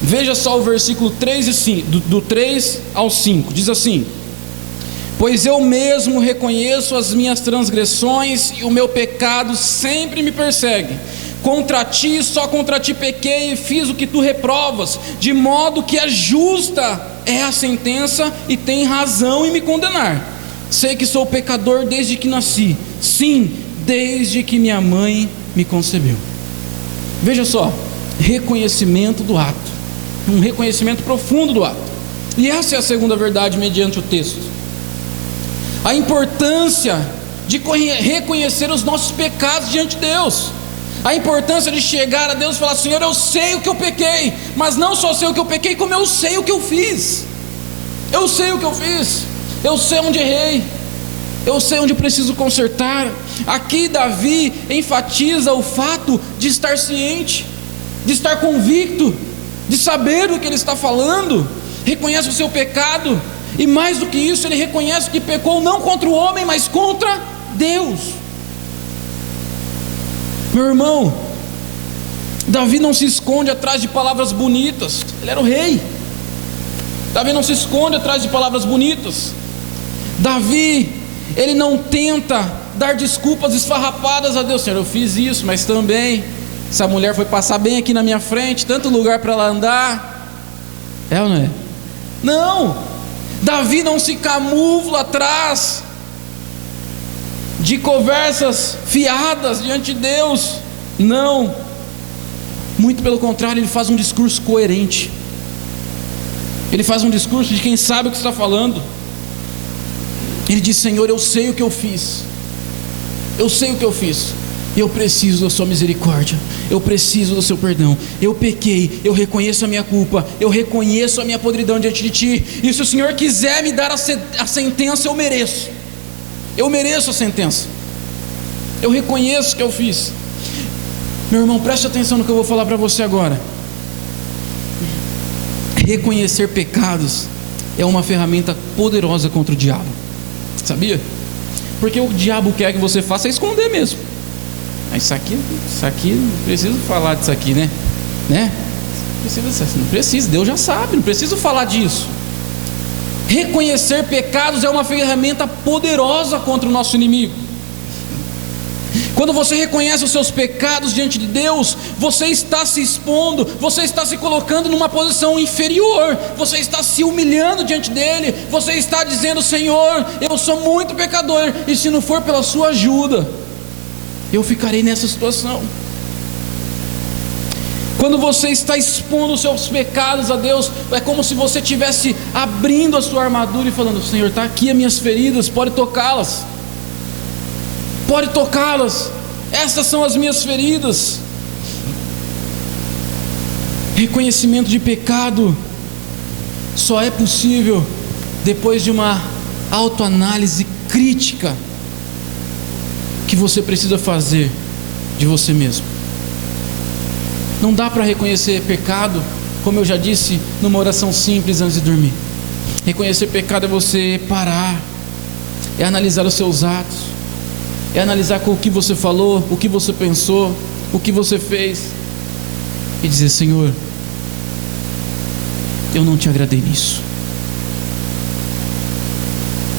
Veja só o versículo 3 e 5, do 3 ao 5, diz assim: pois eu mesmo reconheço as minhas transgressões e o meu pecado sempre me persegue. Contra ti, só contra ti pequei e fiz o que tu reprovas, de modo que é justa é a sentença e tem razão em me condenar. Sei que sou pecador desde que nasci, sim, desde que minha mãe me concebeu. Veja só, reconhecimento do ato, um reconhecimento profundo do ato. E essa é a segunda verdade mediante o texto: a importância de reconhecer os nossos pecados diante de Deus. A importância de chegar a Deus e falar: Senhor, eu sei o que eu pequei, mas não só sei o que eu pequei, como eu sei o que eu fiz. Eu sei o que eu fiz, eu sei onde errei, eu sei onde preciso consertar. Aqui Davi enfatiza o fato de estar ciente, de estar convicto, de saber o que ele está falando. Reconhece o seu pecado, e mais do que isso, ele reconhece que pecou não contra o homem, mas contra Deus. Meu irmão, Davi não se esconde atrás de palavras bonitas. Ele era o rei. Davi não se esconde atrás de palavras bonitas. Davi, ele não tenta dar desculpas esfarrapadas a Deus. Senhor, eu fiz isso, mas também essa mulher foi passar bem aqui na minha frente, tanto lugar para ela andar. É ou não é? Não. Davi não se camufla atrás de conversas fiadas diante de Deus. Não. Muito pelo contrário, ele faz um discurso coerente. Ele faz um discurso de quem sabe o que está falando. Ele diz: Senhor, eu sei o que eu fiz. Eu sei o que eu fiz. Eu preciso da sua misericórdia, eu preciso do seu perdão. Eu pequei, eu reconheço a minha culpa, eu reconheço a minha podridão diante de ti. E se o Senhor quiser me dar a sentença, eu mereço. Eu mereço a sentença. Eu reconheço que eu fiz. Meu irmão, preste atenção no que eu vou falar para você agora. Reconhecer pecados é uma ferramenta poderosa contra o diabo. Sabia? Porque o diabo quer que você faça esconder mesmo. Isso aqui, não preciso falar disso aqui, né? Não precisa, Deus já sabe, não preciso falar disso. Reconhecer pecados é uma ferramenta poderosa contra o nosso inimigo. Quando você reconhece os seus pecados diante de Deus, você está se expondo, você está se colocando numa posição inferior, você está se humilhando diante dele, você está dizendo: Senhor, eu sou muito pecador, e se não for pela sua ajuda, eu ficarei nessa situação. Quando você está expondo os seus pecados a Deus, é como se você estivesse abrindo a sua armadura e falando: Senhor, está aqui as minhas feridas, pode tocá-las. Pode tocá-las, estas são as minhas feridas. Reconhecimento de pecado só é possível depois de uma autoanálise crítica que você precisa fazer de você mesmo. Não dá para reconhecer pecado, como eu já disse, numa oração simples antes de dormir. Reconhecer pecado é você parar, é analisar os seus atos, é analisar com o que você falou, o que você pensou, o que você fez, e dizer: Senhor, eu não te agradei nisso,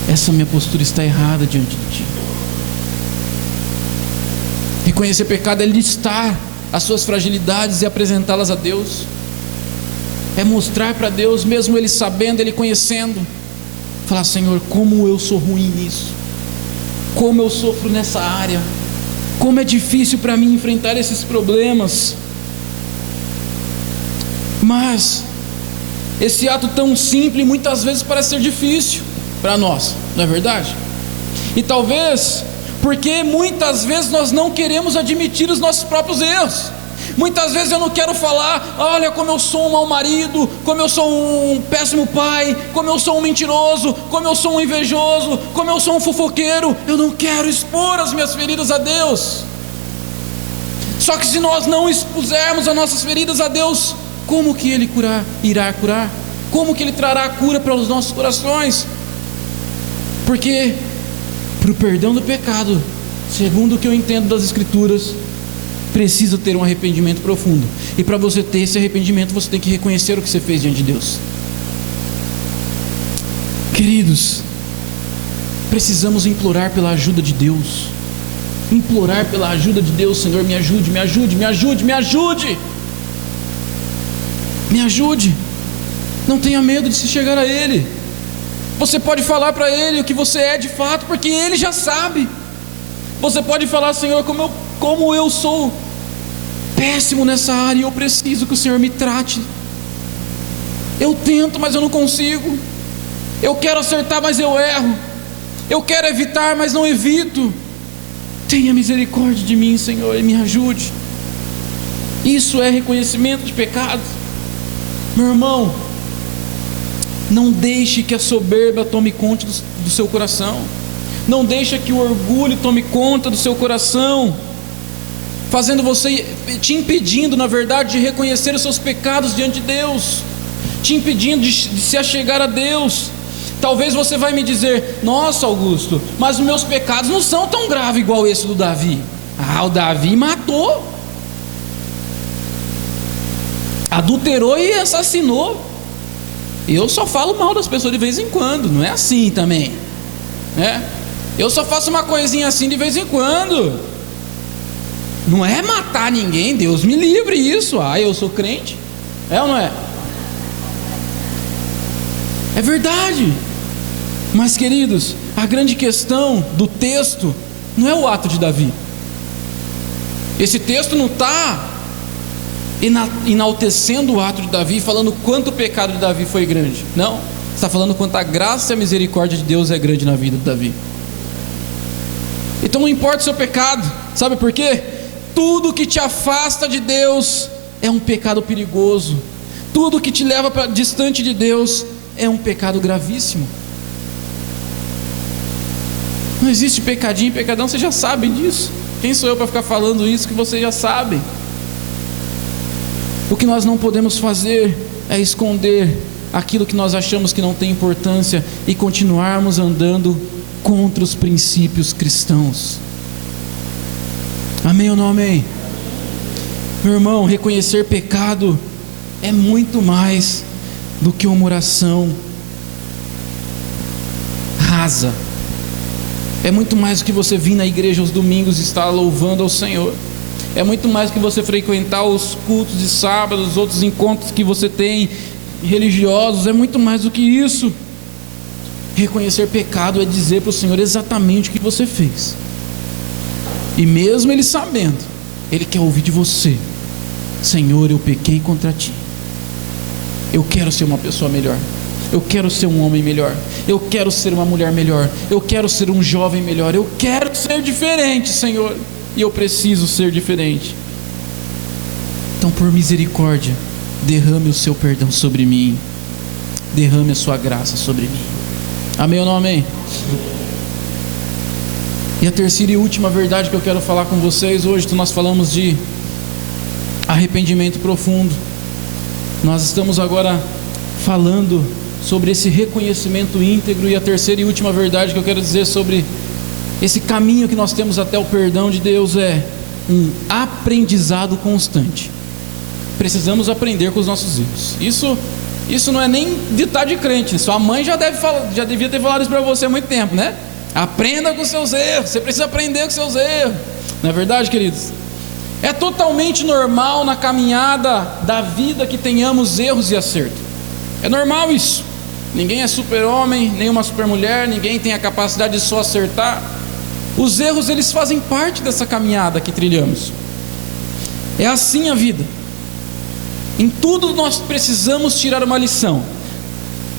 essa minha postura está errada diante de ti. Reconhecer pecado é listar as suas fragilidades e apresentá-las a Deus, é mostrar para Deus, mesmo Ele sabendo, Ele conhecendo, falar: Senhor, como eu sou ruim nisso, como eu sofro nessa área, como é difícil para mim enfrentar esses problemas. Mas esse ato tão simples muitas vezes parece ser difícil para nós, não é verdade? E talvez porque muitas vezes nós não queremos admitir os nossos próprios erros. Muitas vezes eu não quero falar: olha como eu sou um mau marido, como eu sou um péssimo pai, como eu sou um mentiroso, como eu sou um invejoso, como eu sou um fofoqueiro. Eu não quero expor as minhas feridas a Deus. Só que se nós não expusermos as nossas feridas a Deus, como que Ele irá curar? Como que Ele trará a cura para os nossos corações? Porque para o perdão do pecado, segundo o que eu entendo das Escrituras, precisa ter um arrependimento profundo. E para você ter esse arrependimento, você tem que reconhecer o que você fez diante de Deus. Queridos, precisamos implorar pela ajuda de Deus. Implorar pela ajuda de Deus: Senhor, me ajude, me ajude, me ajude, me ajude. Me ajude. Não tenha medo de se chegar a Ele. Você pode falar para Ele o que você é de fato, porque Ele já sabe. Você pode falar: Senhor, como eu sou péssimo nessa área, e eu preciso que o Senhor me trate. Eu tento, mas eu não consigo. Eu quero acertar, mas eu erro. Eu quero evitar, mas não evito. Tenha misericórdia de mim, Senhor, e me ajude. Isso é reconhecimento de pecado. Meu irmão, não deixe que a soberba tome conta do seu coração. Não deixe que o orgulho tome conta do seu coração, fazendo você, te impedindo, na verdade, de reconhecer os seus pecados diante de Deus, te impedindo de se achegar a Deus. Talvez você vai me dizer: nossa, Augusto, mas os meus pecados não são tão graves igual esse do Davi. O Davi matou, adulterou e assassinou. Eu só falo mal das pessoas de vez em quando, não é assim também, né? Eu só faço uma coisinha assim de vez em quando. Não é matar ninguém, Deus me livre isso. Eu sou crente. É ou não é? É verdade. Mas, queridos, a grande questão do texto não é o ato de Davi. Esse texto não está enaltecendo o ato de Davi, falando quanto o pecado de Davi foi grande. Não, está falando quanto a graça e a misericórdia de Deus é grande na vida de Davi. Então não importa o seu pecado, sabe por quê? Tudo que te afasta de Deus é um pecado perigoso. Tudo que te leva para distante de Deus é um pecado gravíssimo. Não existe pecadinho e pecadão, vocês já sabem disso. Quem sou eu para ficar falando isso que vocês já sabem? O que nós não podemos fazer é esconder aquilo que nós achamos que não tem importância e continuarmos andando contra os princípios cristãos. Amém ou não amém? Meu irmão, reconhecer pecado é muito mais do que uma oração rasa. É muito mais do que você vir na igreja aos domingos e estar louvando ao Senhor. É muito mais do que você frequentar os cultos de sábado, os outros encontros que você tem religiosos. É muito mais do que isso. Reconhecer pecado é dizer para o Senhor exatamente o que você fez. E mesmo Ele sabendo, Ele quer ouvir de você: Senhor, eu pequei contra Ti. Eu quero ser uma pessoa melhor. Eu quero ser um homem melhor. Eu quero ser uma mulher melhor. Eu quero ser um jovem melhor. Eu quero ser diferente, Senhor. E eu preciso ser diferente. Então, por misericórdia, derrame o seu perdão sobre mim. Derrame a sua graça sobre mim. Amém ou não amém? E a terceira e última verdade que eu quero falar com vocês hoje, nós falamos de arrependimento profundo. Nós estamos agora falando sobre esse reconhecimento íntegro. E a terceira e última verdade que eu quero dizer sobre esse caminho que nós temos até o perdão de Deus é um aprendizado constante. Precisamos aprender com os nossos erros. Isso não é nem ditado de crente. Sua mãe já devia ter falado isso para você há muito tempo, né? Aprenda com os seus erros. Você precisa aprender com os seus erros. Não é verdade, queridos? É totalmente normal na caminhada da vida que tenhamos erros e acertos. É normal isso. Ninguém é super-homem, nem uma super-mulher. Ninguém tem a capacidade de só acertar. Os erros, eles fazem parte dessa caminhada que trilhamos. É assim a vida. Em tudo nós precisamos tirar uma lição.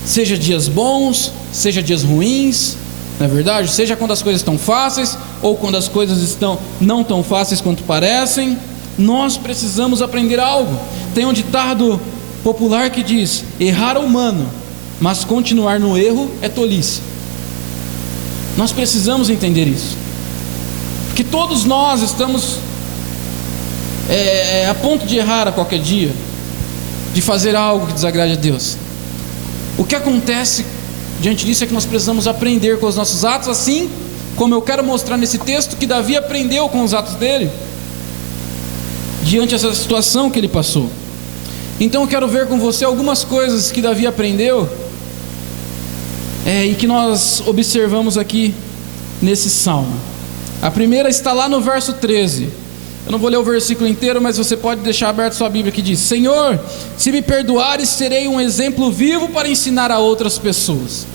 Seja dias bons, seja dias ruins, não é verdade? Seja quando as coisas estão fáceis, ou quando as coisas estão não tão fáceis quanto parecem. Nós precisamos aprender algo. Tem um ditado popular que diz: errar é humano, mas continuar no erro é tolice. Nós precisamos entender isso, porque todos nós estamos a ponto de errar a qualquer dia, de fazer algo que desagrade a Deus. O que acontece diante disso é que nós precisamos aprender com os nossos atos, assim como eu quero mostrar nesse texto que Davi aprendeu com os atos dele, diante dessa situação que ele passou. Então eu quero ver com você algumas coisas que Davi aprendeu e que nós observamos aqui nesse salmo. A primeira está lá no verso 13. Eu não vou ler o versículo inteiro, mas você pode deixar aberto sua Bíblia, que diz: Senhor, se me perdoares, serei um exemplo vivo para ensinar a outras pessoas.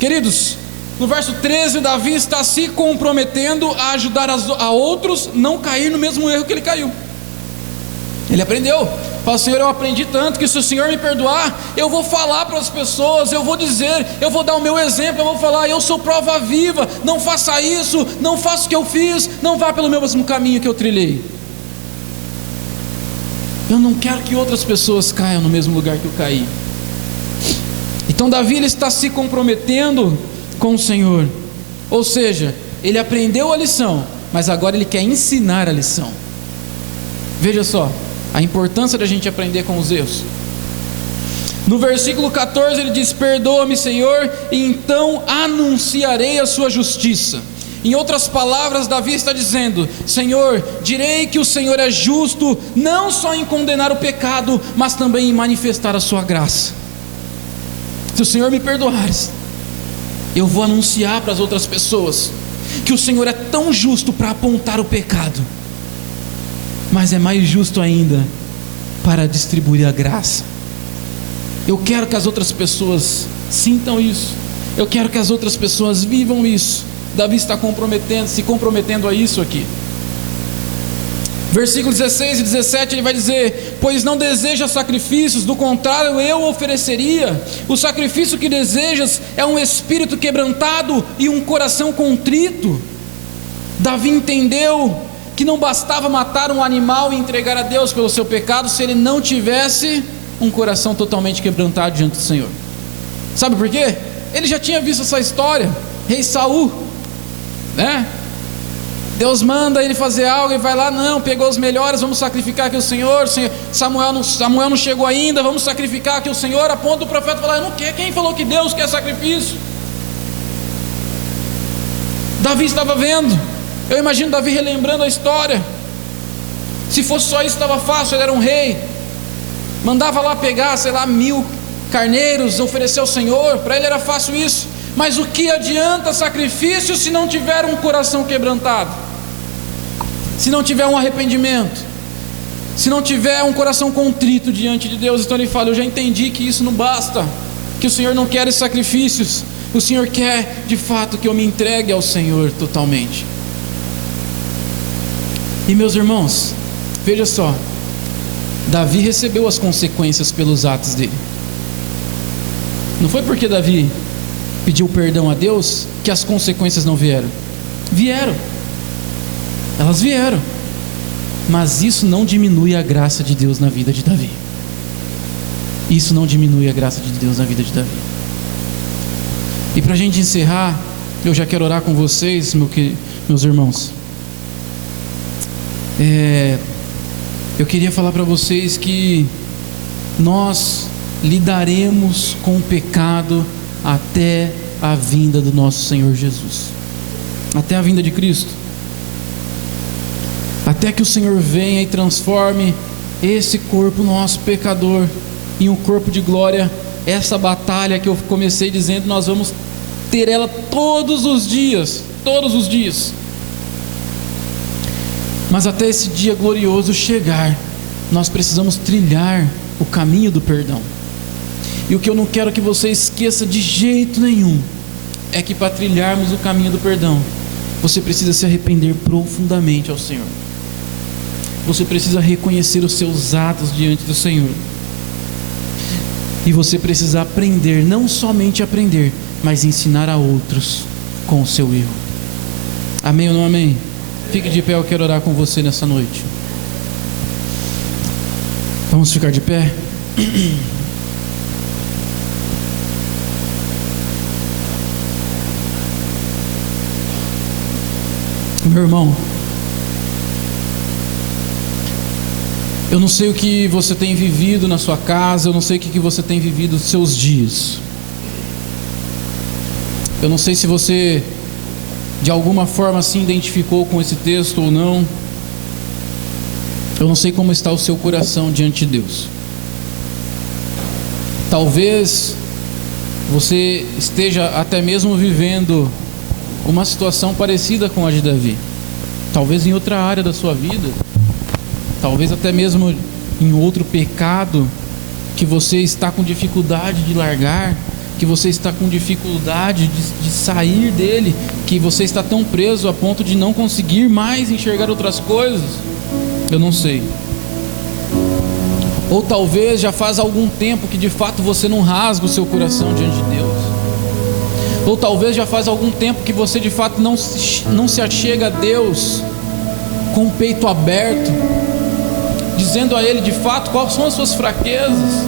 Queridos, no verso 13, Davi está se comprometendo a ajudar a outros não cair no mesmo erro que ele caiu. Ele aprendeu. Fala: Senhor, eu aprendi tanto que se o Senhor me perdoar, eu vou falar para as pessoas, eu vou dizer, eu vou dar o meu exemplo, eu vou falar: eu sou prova viva, não faça isso, não faça o que eu fiz, não vá pelo mesmo caminho que eu trilhei. Eu não quero que outras pessoas caiam no mesmo lugar que eu caí. Então Davi, ele está se comprometendo com o Senhor. Ou seja, ele aprendeu a lição, mas agora ele quer ensinar a lição. Veja só a importância da gente aprender com os erros. No versículo 14 ele diz: perdoa-me, Senhor, e então anunciarei a sua justiça. Em outras palavras, Davi está dizendo: Senhor, direi que o Senhor é justo, não só em condenar o pecado, mas também em manifestar a sua graça. Se o Senhor me perdoares, eu vou anunciar para as outras pessoas que o Senhor é tão justo para apontar o pecado, mas é mais justo ainda para distribuir a graça. Eu quero que as outras pessoas sintam isso. Eu quero que as outras pessoas vivam isso. Davi está se comprometendo a isso aqui. Versículos 16 e 17 ele vai dizer: pois não desejas sacrifícios, do contrário eu ofereceria. O sacrifício que desejas é um espírito quebrantado e um coração contrito. Davi entendeu que não bastava matar um animal e entregar a Deus pelo seu pecado se ele não tivesse um coração totalmente quebrantado diante do Senhor. Sabe por quê? Ele já tinha visto essa história. Rei Saul, né? Deus manda ele fazer algo e vai lá, não, pegou os melhores, vamos sacrificar aqui o Senhor. Samuel não chegou ainda, vamos sacrificar aqui o Senhor. A ponto do profeta falar, eu não quero. Quem falou que Deus quer sacrifício? Davi estava vendo. Eu imagino Davi relembrando a história. Se fosse só isso estava fácil, ele era um rei, mandava lá pegar, 1000 carneiros, oferecer ao Senhor. Para ele era fácil isso. Mas o que adianta sacrifício se não tiver um coração quebrantado? Se não tiver um arrependimento, se não tiver um coração contrito diante de Deus? Então ele fala, eu já entendi que isso não basta, que o Senhor não quer esses sacrifícios. O Senhor quer de fato que eu me entregue ao Senhor totalmente. E meus irmãos, veja só, Davi recebeu as consequências pelos atos dele. Não foi porque Davi pediu perdão a Deus que as consequências não vieram. Vieram, elas vieram, mas isso não diminui a graça de Deus na vida de Davi. Isso não diminui a graça de Deus na vida de Davi. E para a gente encerrar, eu já quero orar com vocês, meus irmãos. Eu queria falar para vocês que nós lidaremos com o pecado até a vinda do nosso Senhor Jesus, até a vinda de Cristo, até que o Senhor venha e transforme esse corpo nosso pecador em um corpo de glória. Essa batalha que eu comecei dizendo, nós vamos ter ela todos os dias, mas até esse dia glorioso chegar, nós precisamos trilhar o caminho do perdão. E o que eu não quero que você esqueça de jeito nenhum é que para trilharmos o caminho do perdão, você precisa se arrepender profundamente ao Senhor. Você precisa reconhecer os seus atos diante do Senhor. E você precisa aprender, não somente aprender, mas ensinar a outros com o seu erro. Amém ou não amém? Fique de pé, eu quero orar com você nessa noite. Vamos ficar de pé? Meu irmão, eu não sei o que você tem vivido na sua casa, eu não sei o que você tem vivido nos seus dias. Eu não sei se você de alguma forma se identificou com esse texto ou não. Eu não sei como está o seu coração diante de Deus. Talvez você esteja até mesmo vivendo uma situação parecida com a de Davi, talvez em outra área da sua vida, talvez até mesmo em outro pecado que você está com dificuldade de largar, que você está com dificuldade de sair dele, que você está tão preso a ponto de não conseguir mais enxergar outras coisas. Eu não sei. Ou talvez já faz algum tempo que de fato você não rasga o seu coração diante de Deus. Ou talvez já faz algum tempo que você de fato não se achega a Deus com o peito aberto, dizendo a Ele de fato quais são as suas fraquezas,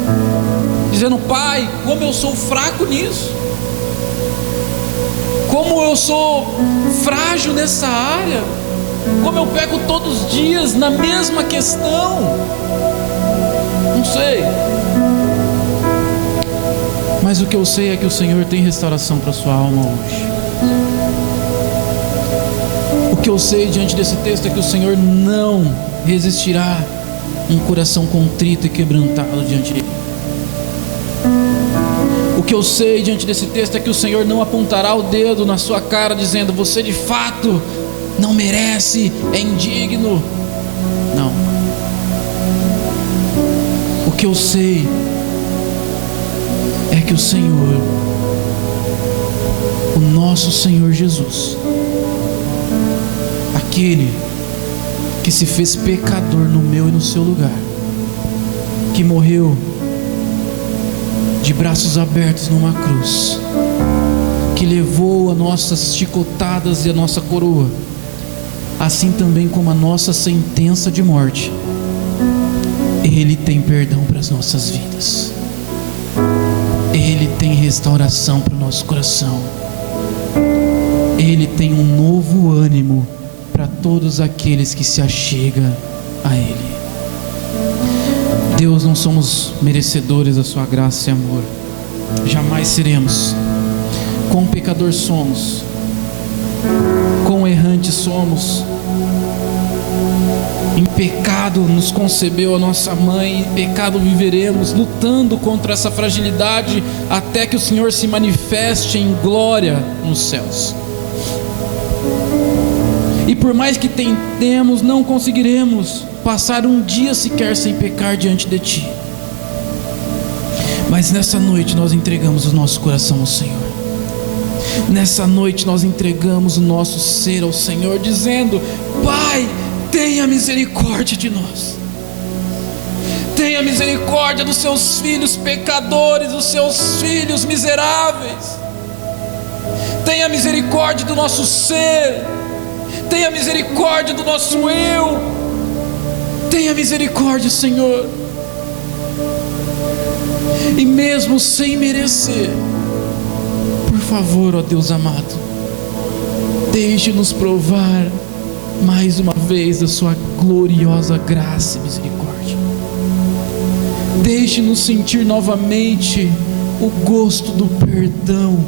dizendo: Pai, como eu sou fraco nisso, como eu sou frágil nessa área, como eu peco todos os dias na mesma questão. Não sei, mas o que eu sei é que o Senhor tem restauração para a sua alma hoje. O que eu sei diante desse texto é que o Senhor não resistirá um coração contrito e quebrantado diante dele. O que eu sei diante desse texto é que o Senhor não apontará o dedo na sua cara dizendo: você de fato não merece, é indigno. Não. O que eu sei é que o Senhor, o nosso Senhor Jesus, aquele que se fez pecador no meu e no seu lugar, que morreu de braços abertos numa cruz, que levou as nossas chicotadas e a nossa coroa, assim também como a nossa sentença de morte, Ele tem perdão para as nossas vidas. Ele tem restauração para o nosso coração. Ele tem um novo ânimo para todos aqueles que se achegam a Ele. Deus, não somos merecedores da sua graça e amor, jamais seremos. Quão pecador somos, quão errantes somos. Em pecado nos concebeu a nossa mãe, em pecado viveremos, lutando contra essa fragilidade até que o Senhor se manifeste em glória nos céus. E por mais que tentemos, não conseguiremos passar um dia sequer sem pecar diante de Ti. Mas nessa noite nós entregamos o nosso coração ao Senhor. Nessa noite nós entregamos o nosso ser ao Senhor, dizendo: Pai, tenha misericórdia de nós. Tenha misericórdia dos seus filhos pecadores, dos seus filhos miseráveis. Tenha misericórdia do nosso ser. Tenha misericórdia do nosso eu. Tenha misericórdia, Senhor. E mesmo sem merecer, por favor, ó Deus amado, deixe-nos provar mais uma vez da sua gloriosa graça e misericórdia. Deixe-nos sentir novamente o gosto do perdão.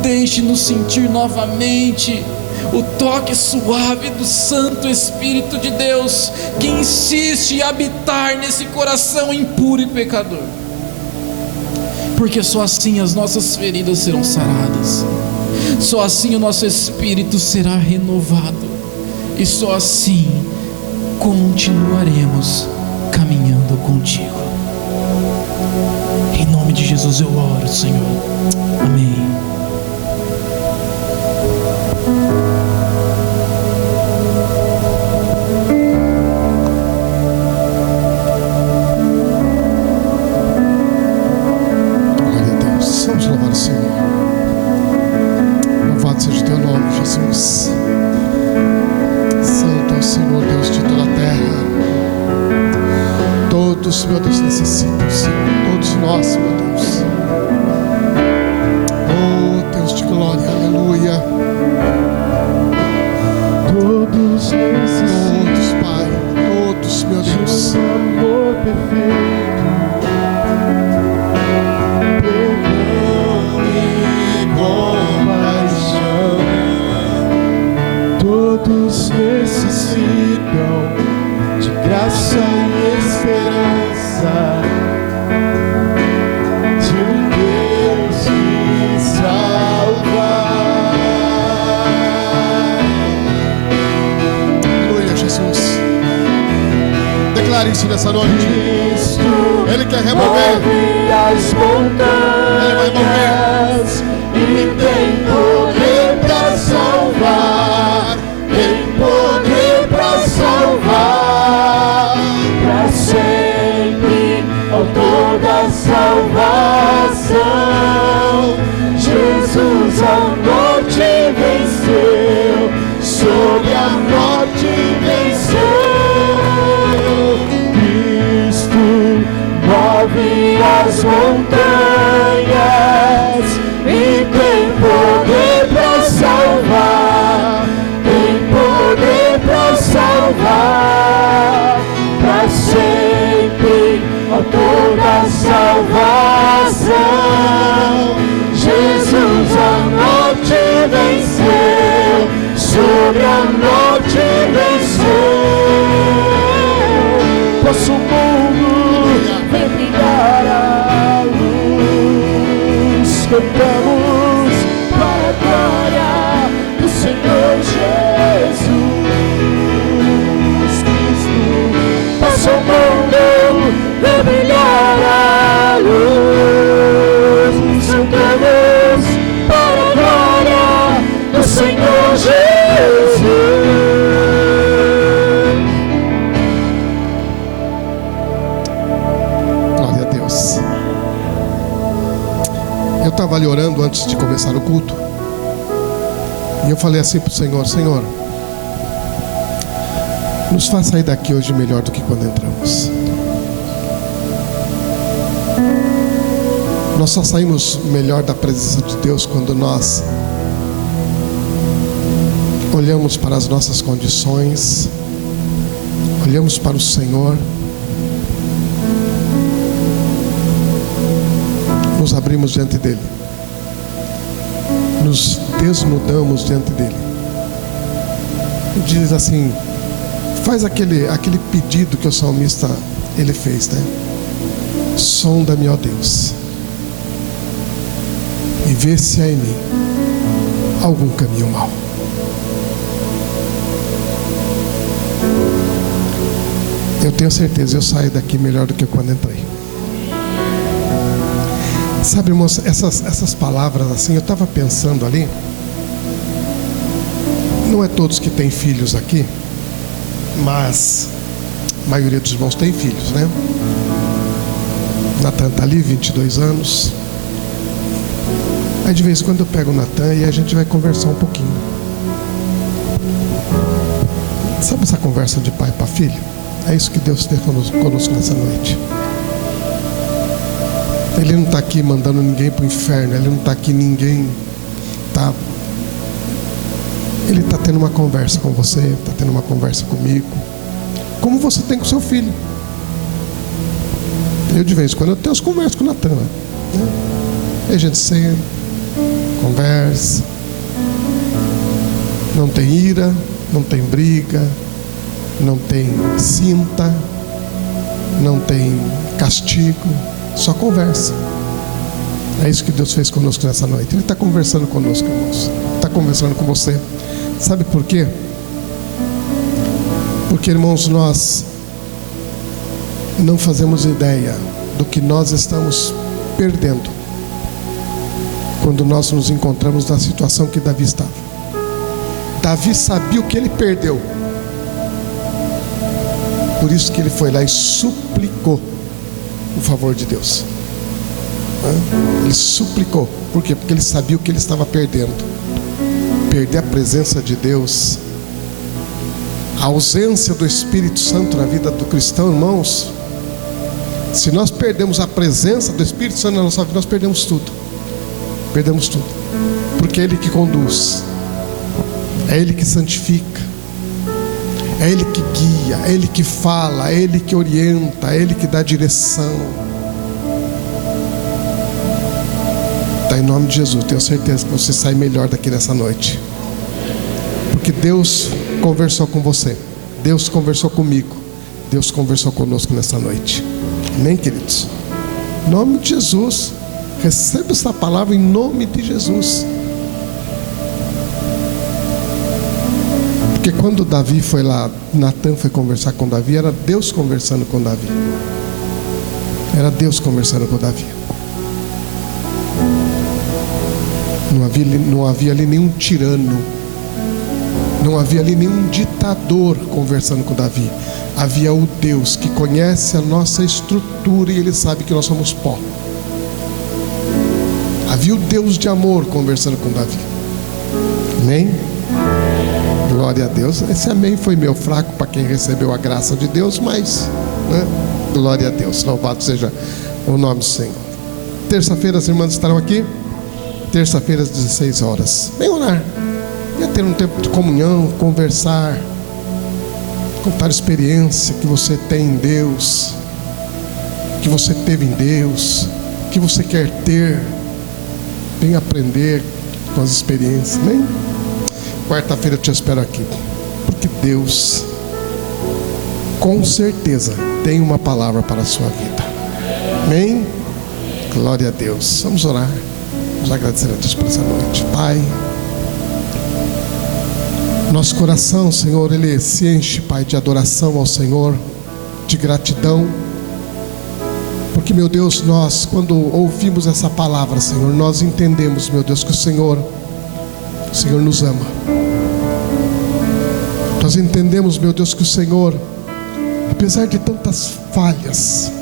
Deixe-nos sentir novamente o toque suave do Santo Espírito de Deus, que insiste em habitar nesse coração impuro e pecador. Porque só assim as nossas feridas serão saradas, só assim o nosso espírito será renovado, e só assim continuaremos caminhando contigo. Em nome de Jesus eu oro, Senhor. Amém. Glória a Deus. Vamos louvar o Senhor. Louvado seja o teu nome, Jesus. Santo é o Senhor, Deus de toda a terra. Todos, meu Deus, necessitam, Senhor. Todos nós, meu Deus. Oh, Deus de glória, aleluia. Todos necessitam, todos, Pai. Todos, meu Deus. De um amor perfeito, perdão e compaixão. Todos necessitam de graça e esperança, de um Deus que salva. Aleluia, Jesus. Declare isso nessa noite. Ele quer remover. As montanhas, e tem poder para salvar, tem poder para salvar, para sempre, autor da salvação. Jesus a morte venceu, sobre a morte venceu. Cristo move as montanhas e tem poder para salvar, tem poder para salvar, para sempre, autor da salvação. Jesus a morte venceu, sobre a morte venceu. Posso o mundo vem brilhar a luz, cantamos para a glória do Senhor Jesus Cristo. Posso o mundo vem brilhar a luz, cantamos para a glória do Senhor Jesus. Glória a Deus. Eu estava ali orando antes de começar o culto, e eu falei assim para o Senhor: Senhor, Nos faz sair daqui hoje melhor do que quando entramos. Nós só saímos melhor da presença de Deus quando nós olhamos para as nossas condições, olhamos para o Senhor, nos abrimos diante dEle, nos desnudamos diante dEle. E diz assim, faz aquele pedido que o salmista ele fez, né? Sonda-me, ó Deus, e vê se há em mim algum caminho mau. Eu tenho certeza, eu saio daqui melhor do que quando entrei. Sabe, irmãos, essas palavras assim, eu estava pensando ali. Não é todos que têm filhos aqui, mas a maioria dos irmãos tem filhos, né? Natan está ali, 22 anos. Aí de vez em quando eu pego o Natan e a gente vai conversar um pouquinho. Sabe essa conversa de pai para filho? É isso que Deus tem conosco nessa noite. Ele não está aqui mandando ninguém para o inferno. Ele não está aqui ninguém. Ele está tendo uma conversa com você. Está tendo uma conversa comigo. Como você tem com seu filho. Eu de vez em quando eu tenho as conversas com o Natan, né? E a gente senta, conversa. Não tem ira, não tem briga, não tem cinta, não tem castigo, só conversa. É isso que Deus fez conosco nessa noite. Ele está conversando conosco, irmãos. Está conversando com você. Sabe por quê? Porque, irmãos, nós não fazemos ideia do que nós estamos perdendo quando nós nos encontramos na situação que Davi estava. Davi sabia o que ele perdeu. Por isso que ele foi lá e suplicou o favor de Deus. Ele suplicou. Por quê? Porque ele sabia o que ele estava perdendo. Perder a presença de Deus, a ausência do Espírito Santo na vida do cristão, irmãos. Se nós perdemos a presença do Espírito Santo na nossa vida, nós perdemos tudo. Perdemos tudo. Porque é Ele que conduz, é Ele que santifica, é Ele que guia, é Ele que fala, é Ele que orienta, é Ele que dá direção. Tá, em nome de Jesus, tenho certeza que você sai melhor daqui nessa noite. Porque Deus conversou com você, Deus conversou comigo, Deus conversou conosco nessa noite. Amém, queridos? Em nome de Jesus, receba essa palavra em nome de Jesus. Porque quando Davi foi lá, Natan foi conversar com Davi, era Deus conversando com Davi. Era Deus conversando com Davi. Não havia ali nenhum tirano, não havia ali nenhum ditador conversando com Davi. Havia o Deus que conhece a nossa estrutura e Ele sabe que nós somos pó. Havia o Deus de amor conversando com Davi. Amém? Glória a Deus. Esse amém foi meio fraco para quem recebeu a graça de Deus, mas, né? Glória a Deus. Louvado seja o nome do Senhor. Terça-feira as irmãs estarão aqui. Terça-feira às 16 horas. Vem orar. Venha ter um tempo de comunhão, conversar, contar a experiência que você tem em Deus, que você teve em Deus, que você quer ter. Venha aprender com as experiências. Amém? Quarta-feira eu te espero aqui, porque Deus com certeza tem uma palavra para a sua vida. Amém? Glória a Deus. Vamos orar. Vamos agradecer a Deus por essa noite. Pai, nosso coração, Senhor, ele se enche, Pai, de adoração ao Senhor, de gratidão, porque, meu Deus, nós, quando ouvimos essa palavra, Senhor, nós entendemos, meu Deus, que o Senhor nos ama. Nós entendemos, meu Deus, que o Senhor, apesar de tantas falhas,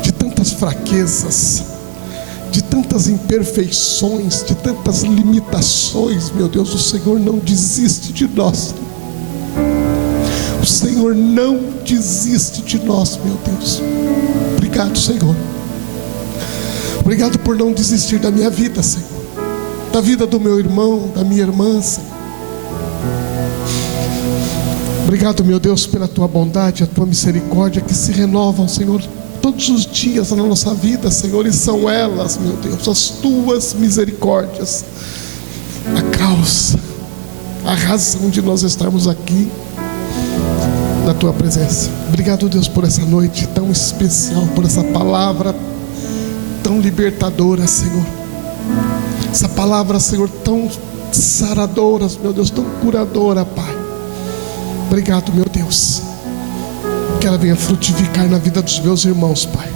de tantas fraquezas, de tantas imperfeições, de tantas limitações, meu Deus, o Senhor não desiste de nós. O Senhor não desiste de nós, meu Deus. Obrigado, Senhor. Obrigado por não desistir da minha vida, Senhor, da vida do meu irmão, da minha irmã, Senhor. Obrigado, meu Deus, pela tua bondade, a tua misericórdia que se renovam, Senhor, todos os dias na nossa vida, Senhor, e são elas, meu Deus, as tuas misericórdias, a causa, a razão de nós estarmos aqui na tua presença. Obrigado, Deus, por essa noite tão especial, por essa palavra tão libertadora, Senhor. Essa palavra, Senhor, tão saradora, meu Deus, tão curadora, Pai. Obrigado, meu Deus. Que ela venha frutificar na vida dos meus irmãos, Pai.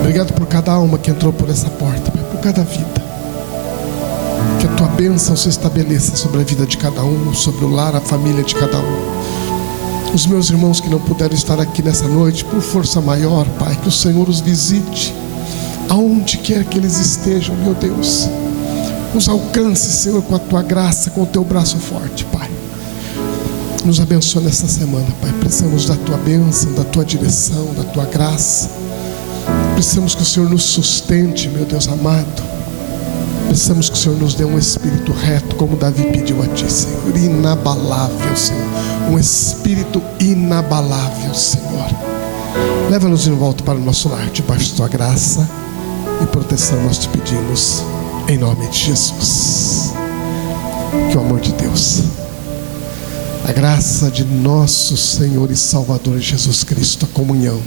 Obrigado por cada alma que entrou por essa porta, Pai, por cada vida. Que a tua bênção se estabeleça sobre a vida de cada um, sobre o lar, a família de cada um. Os meus irmãos que não puderam estar aqui nessa noite, por força maior, Pai, que o Senhor os visite, aonde quer que eles estejam, meu Deus. Os alcance, Senhor, com a tua graça, com o teu braço forte, Pai. Nos abençoa nessa semana, Pai. Precisamos da tua bênção, da tua direção, da tua graça. Precisamos que o Senhor nos sustente, meu Deus amado. Precisamos que o Senhor nos dê um espírito reto, como Davi pediu a ti, Senhor. Inabalável, Senhor. Um espírito inabalável, Senhor. Leva-nos de volta para o nosso lar, debaixo da tua graça e proteção nós te pedimos, em nome de Jesus. Que o amor de Deus, a graça de nosso Senhor e Salvador Jesus Cristo, a comunhão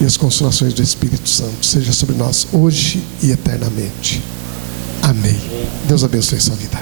e as consolações do Espírito Santo seja sobre nós hoje e eternamente. Amém. Deus abençoe sua vida.